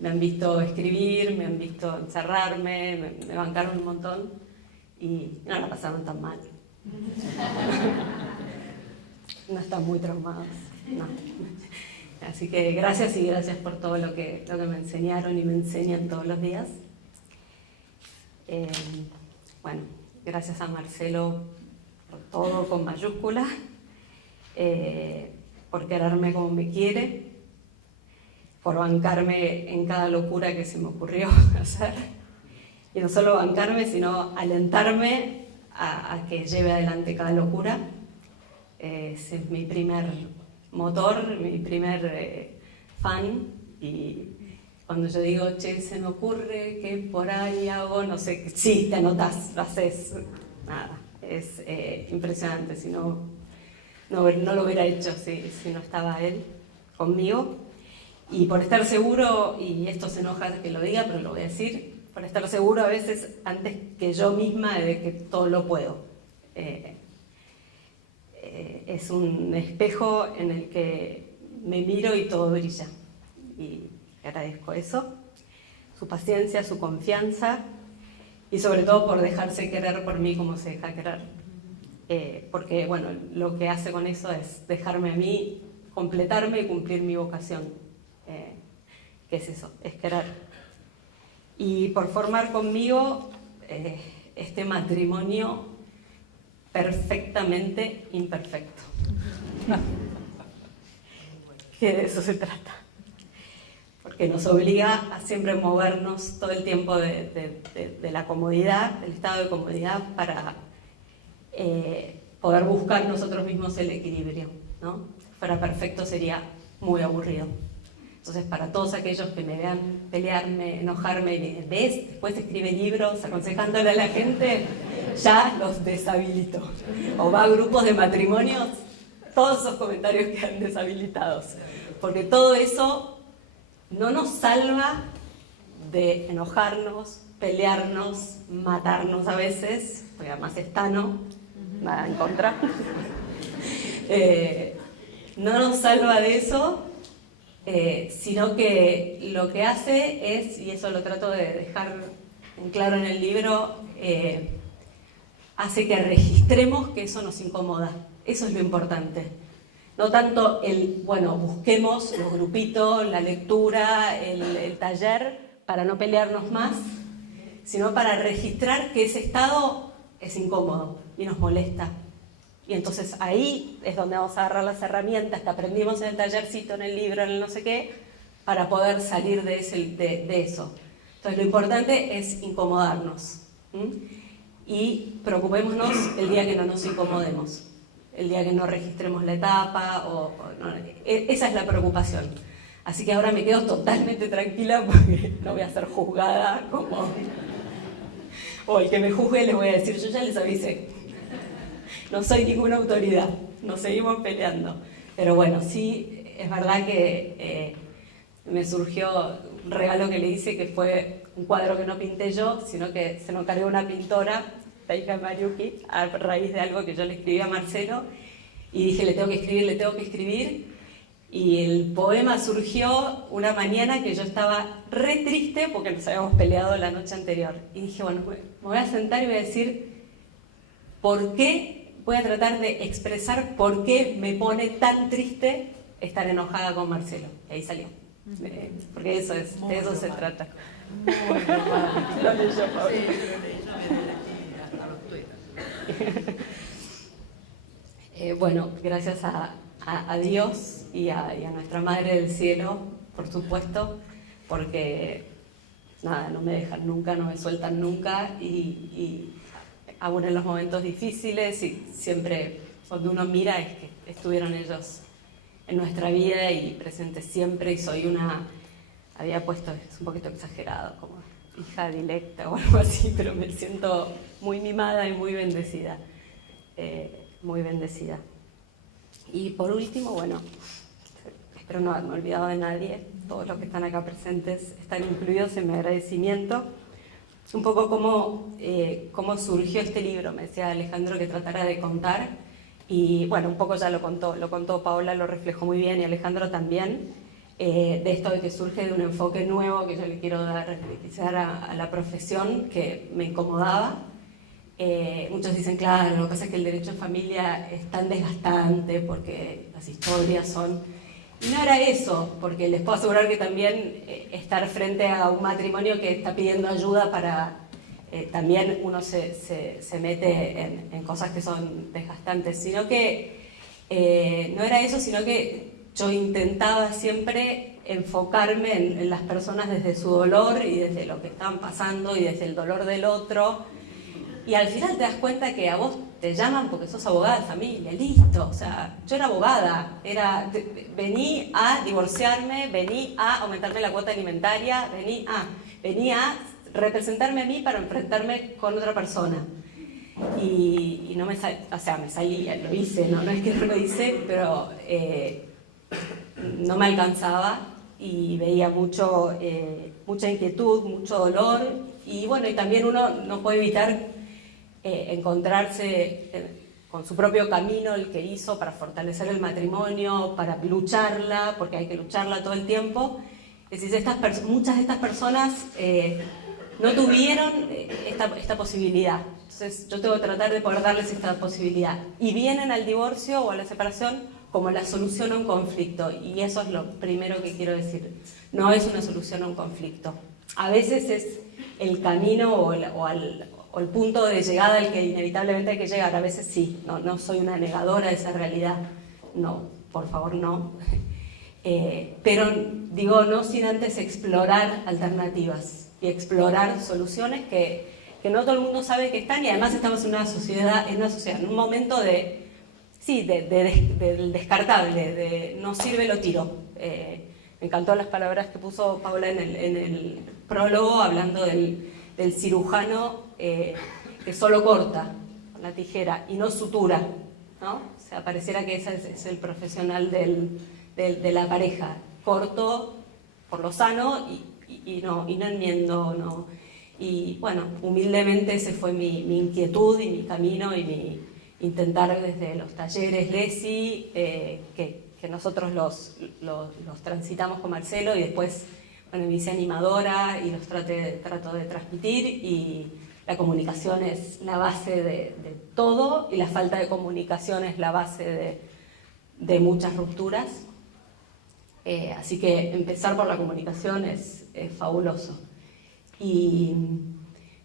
me han visto escribir, me han visto encerrarme, me bancaron un montón y no la pasaron tan mal. No están muy traumados, no. Así que gracias y gracias por todo lo que me enseñaron y me enseñan todos los días. Bueno, gracias a Marcelo por todo con mayúsculas, por quererme como me quiere, por bancarme en cada locura que se me ocurrió hacer. Y no solo bancarme, sino alentarme a que lleve adelante cada locura. Ese es mi primer motor, mi primer fan. Y cuando yo digo, che, se me ocurre que por ahí hago, no sé, sí, te anotás, lo haces. Nada, es impresionante. Si no lo hubiera hecho si no estaba él conmigo. Y por estar seguro, y esto se enoja que lo diga, pero lo voy a decir, por estar seguro a veces antes que yo misma de que todo lo puedo. Es un espejo en el que me miro y todo brilla. Y agradezco eso, su paciencia, su confianza y sobre todo por dejarse querer por mí como se deja querer. Porque bueno, lo que hace con eso es dejarme a mí completarme y cumplir mi vocación. ¿Qué es eso? Es querer. Y por formar conmigo este matrimonio perfectamente imperfecto. Que de eso se trata. Porque nos obliga a siempre movernos todo el tiempo de la comodidad, del estado de comodidad, para poder buscar nosotros mismos el equilibrio, ¿no? Si fuera perfecto sería muy aburrido. Entonces, para todos aquellos que me vean pelearme, enojarme, y ¿ves? Después escribe libros aconsejándole a la gente, ya los deshabilito. O va a grupos de matrimonios, todos esos comentarios quedan deshabilitados. Porque todo eso no nos salva de enojarnos, pelearnos, matarnos a veces, porque además es Tano, nada en contra. No nos salva de eso, sino que lo que hace es, y eso lo trato de dejar en claro en el libro, hace que registremos que eso nos incomoda. Eso es lo importante. No tanto busquemos los grupitos, la lectura, el taller, para no pelearnos más, sino para registrar que ese estado es incómodo y nos molesta. Y entonces ahí es donde vamos a agarrar las herramientas que aprendimos en el tallercito, en el libro, en el no sé qué, para poder salir de eso. Entonces lo importante es incomodarnos. Y preocupémonos el día que no nos incomodemos, el día que no registremos la etapa, esa es la preocupación. Así que ahora me quedo totalmente tranquila porque no voy a ser juzgada o el que me juzgue les voy a decir, yo ya les avisé. No soy ninguna autoridad, nos seguimos peleando. Pero bueno, sí, es verdad que me surgió un regalo que le hice, que fue un cuadro que no pinté yo, sino que se lo encargó una pintora, la hija de Mariuki, a raíz de algo que yo le escribí a Marcelo, y dije, le tengo que escribir. Y el poema surgió una mañana que yo estaba re triste porque nos habíamos peleado la noche anterior. Y dije, bueno, me voy a sentar y voy a decir, por qué, voy a tratar de expresar por qué me pone tan triste estar enojada con Marcelo. Y ahí salió. Porque eso es, de eso se trata. Muy romántico. Lo leyó Paula. Sí, lo leí, yo me leí hasta los tuetas. Bueno, gracias a Dios y a nuestra Madre del Cielo, por supuesto, porque nada, no me dejan nunca, no me sueltan nunca y aún en los momentos difíciles y siempre cuando uno mira es que estuvieron ellos en nuestra vida y presentes siempre y soy una, había puesto, es un poquito exagerado, como hija directa o algo así, pero me siento muy mimada y muy bendecida. Muy bendecida. Y por último, bueno, espero no haberme olvidado de nadie, todos los que están acá presentes están incluidos en mi agradecimiento. Un poco cómo surgió este libro, me decía Alejandro que tratara de contar, y bueno, un poco ya lo contó Paola, lo reflejó muy bien, y Alejandro también, de esto de que surge de un enfoque nuevo que yo le quiero dar quizá a la profesión, que me incomodaba. Muchos dicen, claro, lo que pasa es que el derecho en familia es tan desgastante porque las historias son... Y no era eso, porque les puedo asegurar que también estar frente a un matrimonio que está pidiendo ayuda para... también uno se mete en cosas que son desgastantes, sino que no era eso, sino que yo intentaba siempre enfocarme en las personas desde su dolor y desde lo que estaban pasando y desde el dolor del otro. Y al final te das cuenta que a vos te llaman porque sos abogada de familia, listo. O sea, yo era abogada, vení a divorciarme, vení a aumentarme la cuota alimentaria, vení a representarme a mí para enfrentarme con otra persona. Y no me salía, lo hice, no es que no lo hice, pero no me alcanzaba y veía mucha inquietud, mucho dolor. Y bueno, y también uno no puede evitar encontrarse con su propio camino, el que hizo para fortalecer el matrimonio, para lucharla, porque hay que lucharla todo el tiempo. Es decir, muchas de estas personas no tuvieron esta posibilidad. Entonces yo tengo que tratar de poder darles esta posibilidad. Y vienen al divorcio o a la separación como la solución a un conflicto. Y eso es lo primero que quiero decir. No es una solución a un conflicto. A veces es el camino o el punto de llegada al que inevitablemente hay que llegar. A veces sí, no soy una negadora de esa realidad, no, por favor no. Pero digo, no sin antes explorar alternativas y explorar soluciones que no todo el mundo sabe que están, y además estamos en una sociedad, en un momento del descartable, de no sirve, lo tiro. Me encantó las palabras que puso Paula en el prólogo, hablando del cirujano que solo corta con la tijera y no sutura, ¿no? O sea, pareciera que ese es el profesional de la pareja. Corto por lo sano y no enmiendo, no. Y bueno, humildemente ese fue mi inquietud y mi camino y mi intentar desde los talleres LESI, que nosotros los transitamos con Marcelo, y después me hice animadora y los trato de transmitir, y la comunicación es la base de todo, y la falta de comunicación es la base de muchas rupturas. Así que empezar por la comunicación es fabuloso. Y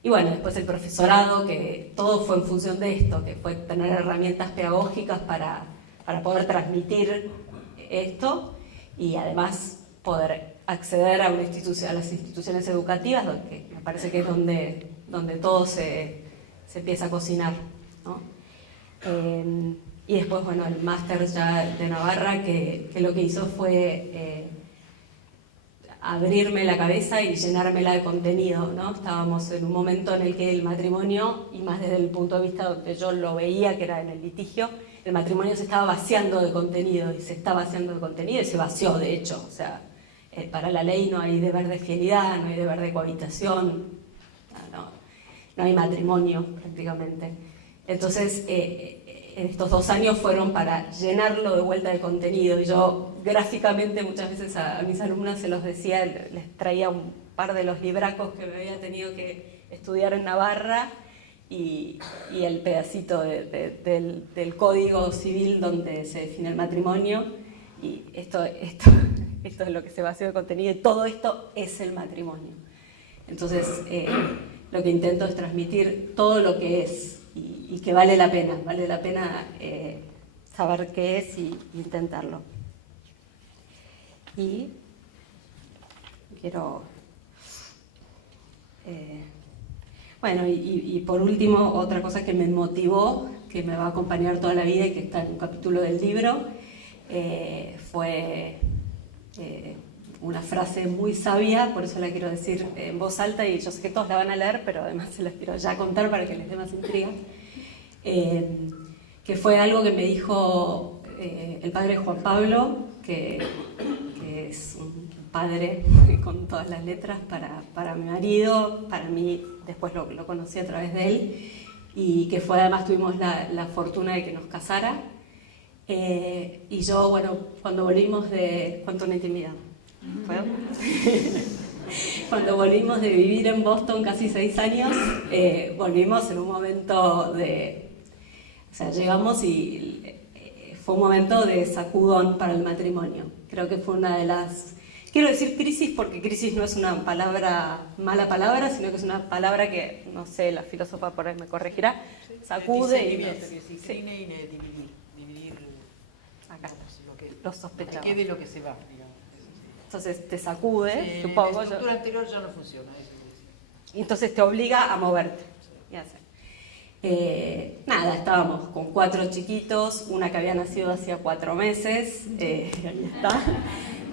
bueno, después el profesorado, que todo fue en función de esto, que fue tener herramientas pedagógicas para poder transmitir esto, y además poder acceder a las instituciones educativas, que me parece que es donde todo se empieza a cocinar, ¿no? Y después, bueno, el máster ya de Navarra, que lo que hizo fue abrirme la cabeza y llenármela de contenido, ¿no? Estábamos en un momento en el que el matrimonio, y más desde el punto de vista donde yo lo veía, que era en el litigio, el matrimonio se estaba vaciando de contenido, y se está vaciando de contenido, y se vació, de hecho. O sea, para la ley no hay deber de fidelidad, no hay deber de cohabitación, no hay matrimonio prácticamente. Entonces, estos 2 años fueron para llenarlo de vuelta de contenido, y yo gráficamente muchas veces a mis alumnas se los decía, les traía un par de los libracos que me había tenido que estudiar en Navarra, y el pedacito del Código Civil donde se define el matrimonio, y esto es lo que se vació de contenido, y todo esto es el matrimonio. Entonces, lo que intento es transmitir todo lo que es, y que vale la pena saber qué es y intentarlo. Y quiero... bueno, y por último, otra cosa que me motivó, que me va a acompañar toda la vida y que está en un capítulo del libro, fue una frase muy sabia, por eso la quiero decir en voz alta, y yo sé que todos la van a leer, pero además se las quiero ya contar para que les dé más intriga, que fue algo que me dijo el padre Juan Pablo, que es un padre con todas las letras para mi marido, para mí, después lo conocí a través de él, y que fue, además tuvimos la fortuna de que nos casara. Y yo, bueno, cuando volvimos de... ¿Cuánto una intimidad? ¿Puedo? Cuando volvimos de vivir en Boston casi 6 años, volvimos en un momento de... O sea, llegamos y fue un momento de sacudón para el matrimonio. Creo que fue una de las... Quiero decir crisis porque crisis no es una mala palabra, sino que es una palabra que, no sé, la filósofa por ahí me corregirá, sacude y... Dividir acá, lo sospechaba. Hay que ver lo que se va, digamos. Entonces te sacude, supongo. La estructura anterior ya no funciona. Y entonces te obliga a moverte. Y hacer. Nada, estábamos con 4 chiquitos, una que había nacido hacía 4 meses, ahí está.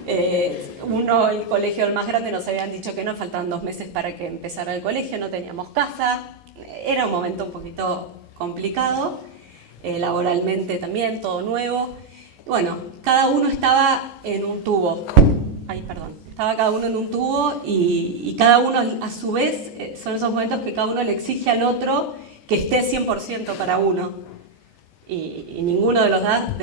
El colegio, el más grande, nos habían dicho que no, faltaban 2 meses para que empezara el colegio, no teníamos casa, era un momento un poquito complicado, laboralmente también, todo nuevo. Bueno, cada uno estaba en un tubo, estaba cada uno en un tubo y cada uno a su vez, son esos momentos que cada uno le exige al otro que esté 100% para uno. Y ninguno de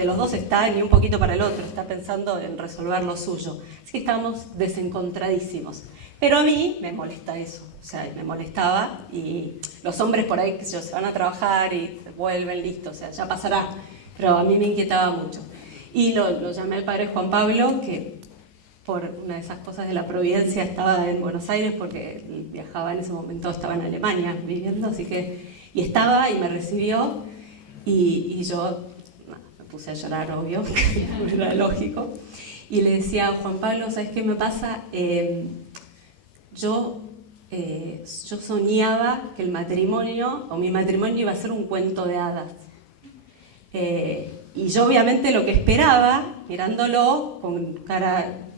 los dos está ni un poquito para el otro, está pensando en resolver lo suyo. Así que estábamos desencontradísimos. Pero a mí me molesta eso, o sea, me molestaba, y los hombres por ahí que se van a trabajar y vuelven, listo, o sea, ya pasará, pero a mí me inquietaba mucho. Y lo llamé al padre Juan Pablo, que por una de esas cosas de la providencia estaba en Buenos Aires, porque él viajaba en ese momento, estaba en Alemania viviendo, así que, y estaba y me recibió. Y yo me puse a llorar, obvio, era lógico, y le decía a Juan Pablo, ¿sabes qué me pasa? Yo soñaba que el matrimonio, o mi matrimonio, iba a ser un cuento de hadas. Y yo obviamente lo que esperaba, mirándolo con cara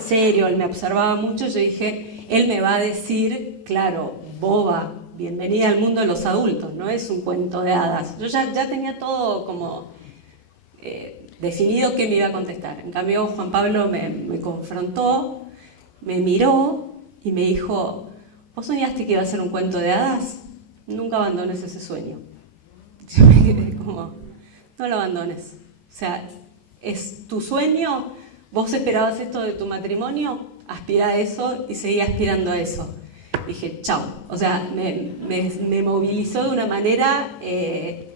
serio, él me observaba mucho, yo dije, él me va a decir, claro, boba, bienvenida al mundo de los adultos, no es un cuento de hadas. Yo ya tenía todo como definido qué me iba a contestar. En cambio, Juan Pablo me confrontó, me miró y me dijo, ¿vos soñaste que iba a ser un cuento de hadas? Nunca abandones ese sueño. Yo me quedé como, no lo abandones. O sea, es tu sueño, vos esperabas esto de tu matrimonio, aspira a eso y seguí aspirando a eso. Dije, chao. O sea, me movilizó de una manera que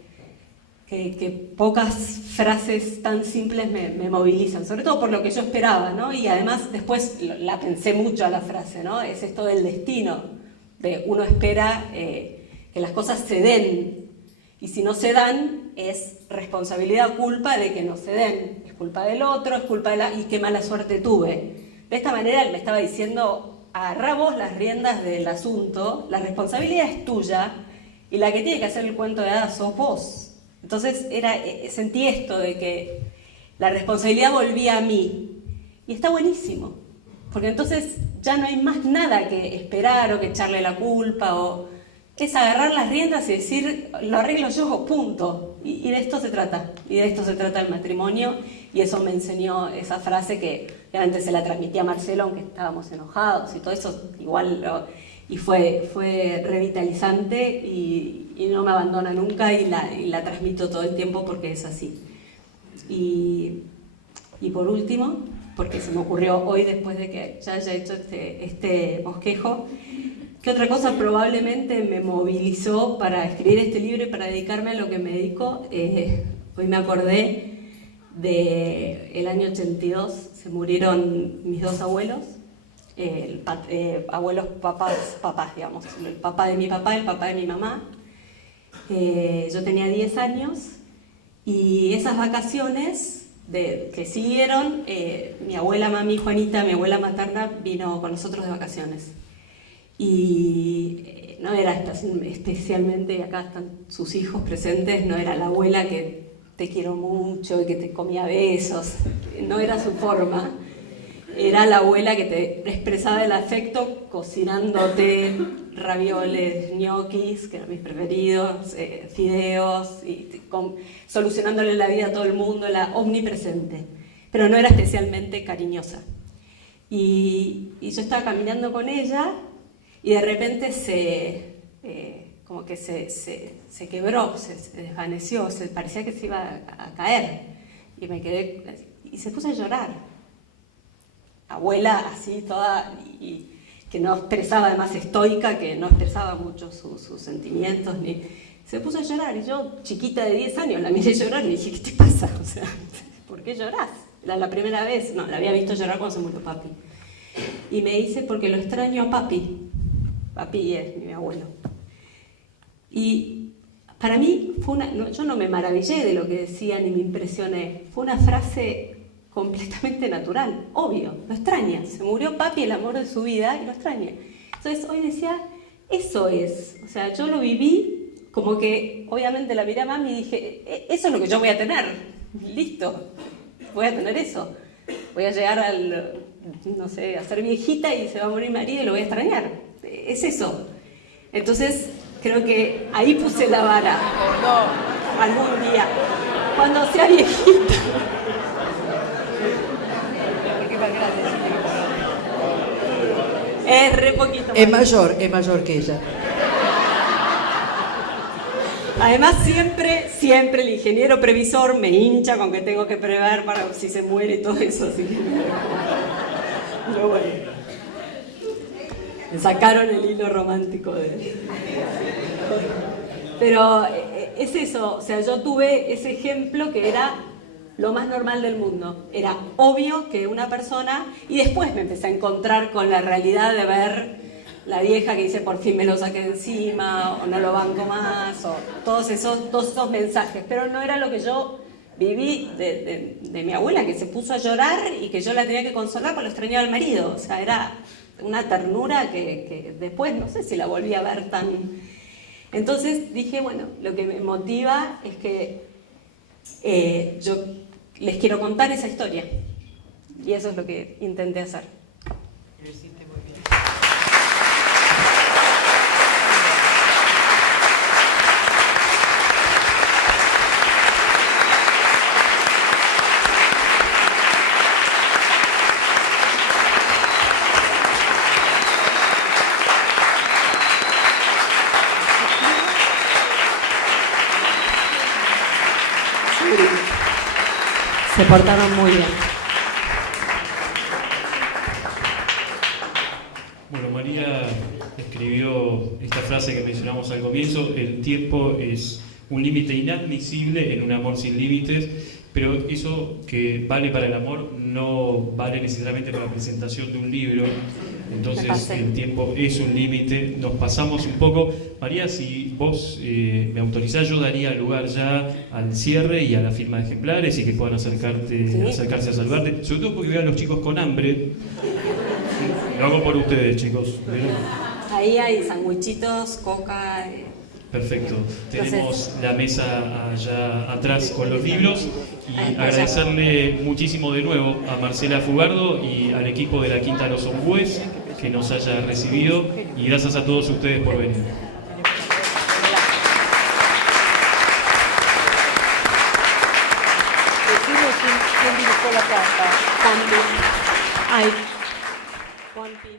pocas frases tan simples me movilizan, sobre todo por lo que yo esperaba, ¿no? Y además después la pensé mucho a la frase, ¿no? Es esto del destino, de uno espera que las cosas se den, y si no se dan es responsabilidad, culpa de que no se den, es culpa del otro, es culpa y qué mala suerte tuve. De esta manera él me estaba diciendo, agarrá vos las riendas del asunto, la responsabilidad es tuya y la que tiene que hacer el cuento de hadas sos vos. Entonces sentí esto de que la responsabilidad volvía a mí, y está buenísimo, porque entonces ya no hay más nada que esperar o que echarle la culpa, o es agarrar las riendas y decir, lo arreglo yo, punto. Y de esto se trata, el matrimonio, y eso me enseñó esa frase que obviamente se la transmití a Marcelo, aunque estábamos enojados y todo eso, igual, y fue revitalizante y no me abandona nunca, y la transmito todo el tiempo porque es así. Y por último, porque se me ocurrió hoy después de que ya haya hecho este bosquejo, ¿Qué otra cosa probablemente me movilizó para escribir este libro y para dedicarme a lo que me dedico? Hoy me acordé del año 82, se murieron mis dos abuelos, abuelos papás, digamos, el papá de mi papá, el papá de mi mamá. Yo tenía 10 años y esas vacaciones que siguieron, mi abuela mami Juanita, mi abuela materna, vino con nosotros de vacaciones. Y no era especialmente, acá están sus hijos presentes, no era la abuela que te quiero mucho y que te comía besos, no era su forma. Era la abuela que te expresaba el afecto cocinándote ravioles, ñoquis, que eran mis preferidos, fideos, y solucionándole la vida a todo el mundo, la omnipresente, pero no era especialmente cariñosa. Y yo estaba caminando con ella y de repente como que se quebró, se desvaneció, parecía que se iba a caer. Y me quedé, y se puso a llorar. Abuela así toda, y que no expresaba, además estoica, que no expresaba mucho sus sentimientos, se puso a llorar. Y yo, chiquita de 10 años, la miré llorar y le dije, ¿qué te pasa? O sea, ¿por qué llorás? Era la primera vez, no, la había visto llorar cuando se murió papi. Y me dice, porque lo extraño a papi. Papi es mi abuelo. Y para mí, yo no me maravillé de lo que decía ni me impresioné. Fue una frase completamente natural, obvio, lo extraña. Se murió papi, el amor de su vida, y lo extraña. Entonces hoy decía, eso es. O sea, yo lo viví como que, obviamente la miré a mami y dije, eso es lo que yo voy a tener. Listo, voy a tener eso. Voy a llegar no sé, a ser viejita y se va a morir María y lo voy a extrañar. Es eso. Entonces, creo que ahí puse la vara. No, algún día. Cuando sea viejita. Es re poquito. Es mayor que ella. Además, siempre el ingeniero previsor me hincha con que tengo que prever para si se muere y todo eso. Así que... Pero bueno. Me sacaron el hilo romántico de... Pero es eso, o sea, yo tuve ese ejemplo que era lo más normal del mundo. Era obvio que una persona... Y después me empecé a encontrar con la realidad de ver la vieja que dice, por fin me lo saqué encima, o no lo banco más, o todos esos mensajes. Pero no era lo que yo viví de mi abuela, que se puso a llorar y que yo la tenía que consolar porque lo extrañaba al marido. O sea, era una ternura que después no sé si la volví a ver tan... Entonces dije, bueno, lo que me motiva es que yo les quiero contar esa historia. Y eso es lo que intenté hacer. Lo hiciste muy bien. Se portaron muy bien. Bueno, María escribió esta frase que mencionamos al comienzo: el tiempo es un límite inadmisible en un amor sin límites, pero eso que vale para el amor no vale necesariamente para la presentación de un libro. Entonces el tiempo es un límite, nos pasamos un poco. María, si vos me autorizás, yo daría lugar ya al cierre y a la firma de ejemplares y que puedan acercarse a salvarte, sobre todo porque veo a los chicos con hambre. Lo hago por ustedes, chicos. Ahí hay sandwichitos, coca... Perfecto. Tenemos la mesa allá atrás con los libros y agradecerle muchísimo de nuevo a Marcela Fugardo y al equipo de la Quinta Los Ombúes que nos haya recibido, y gracias a todos ustedes por venir. ¿Quién dibujó la carta? Juan Pi. Ay, Juan Pi.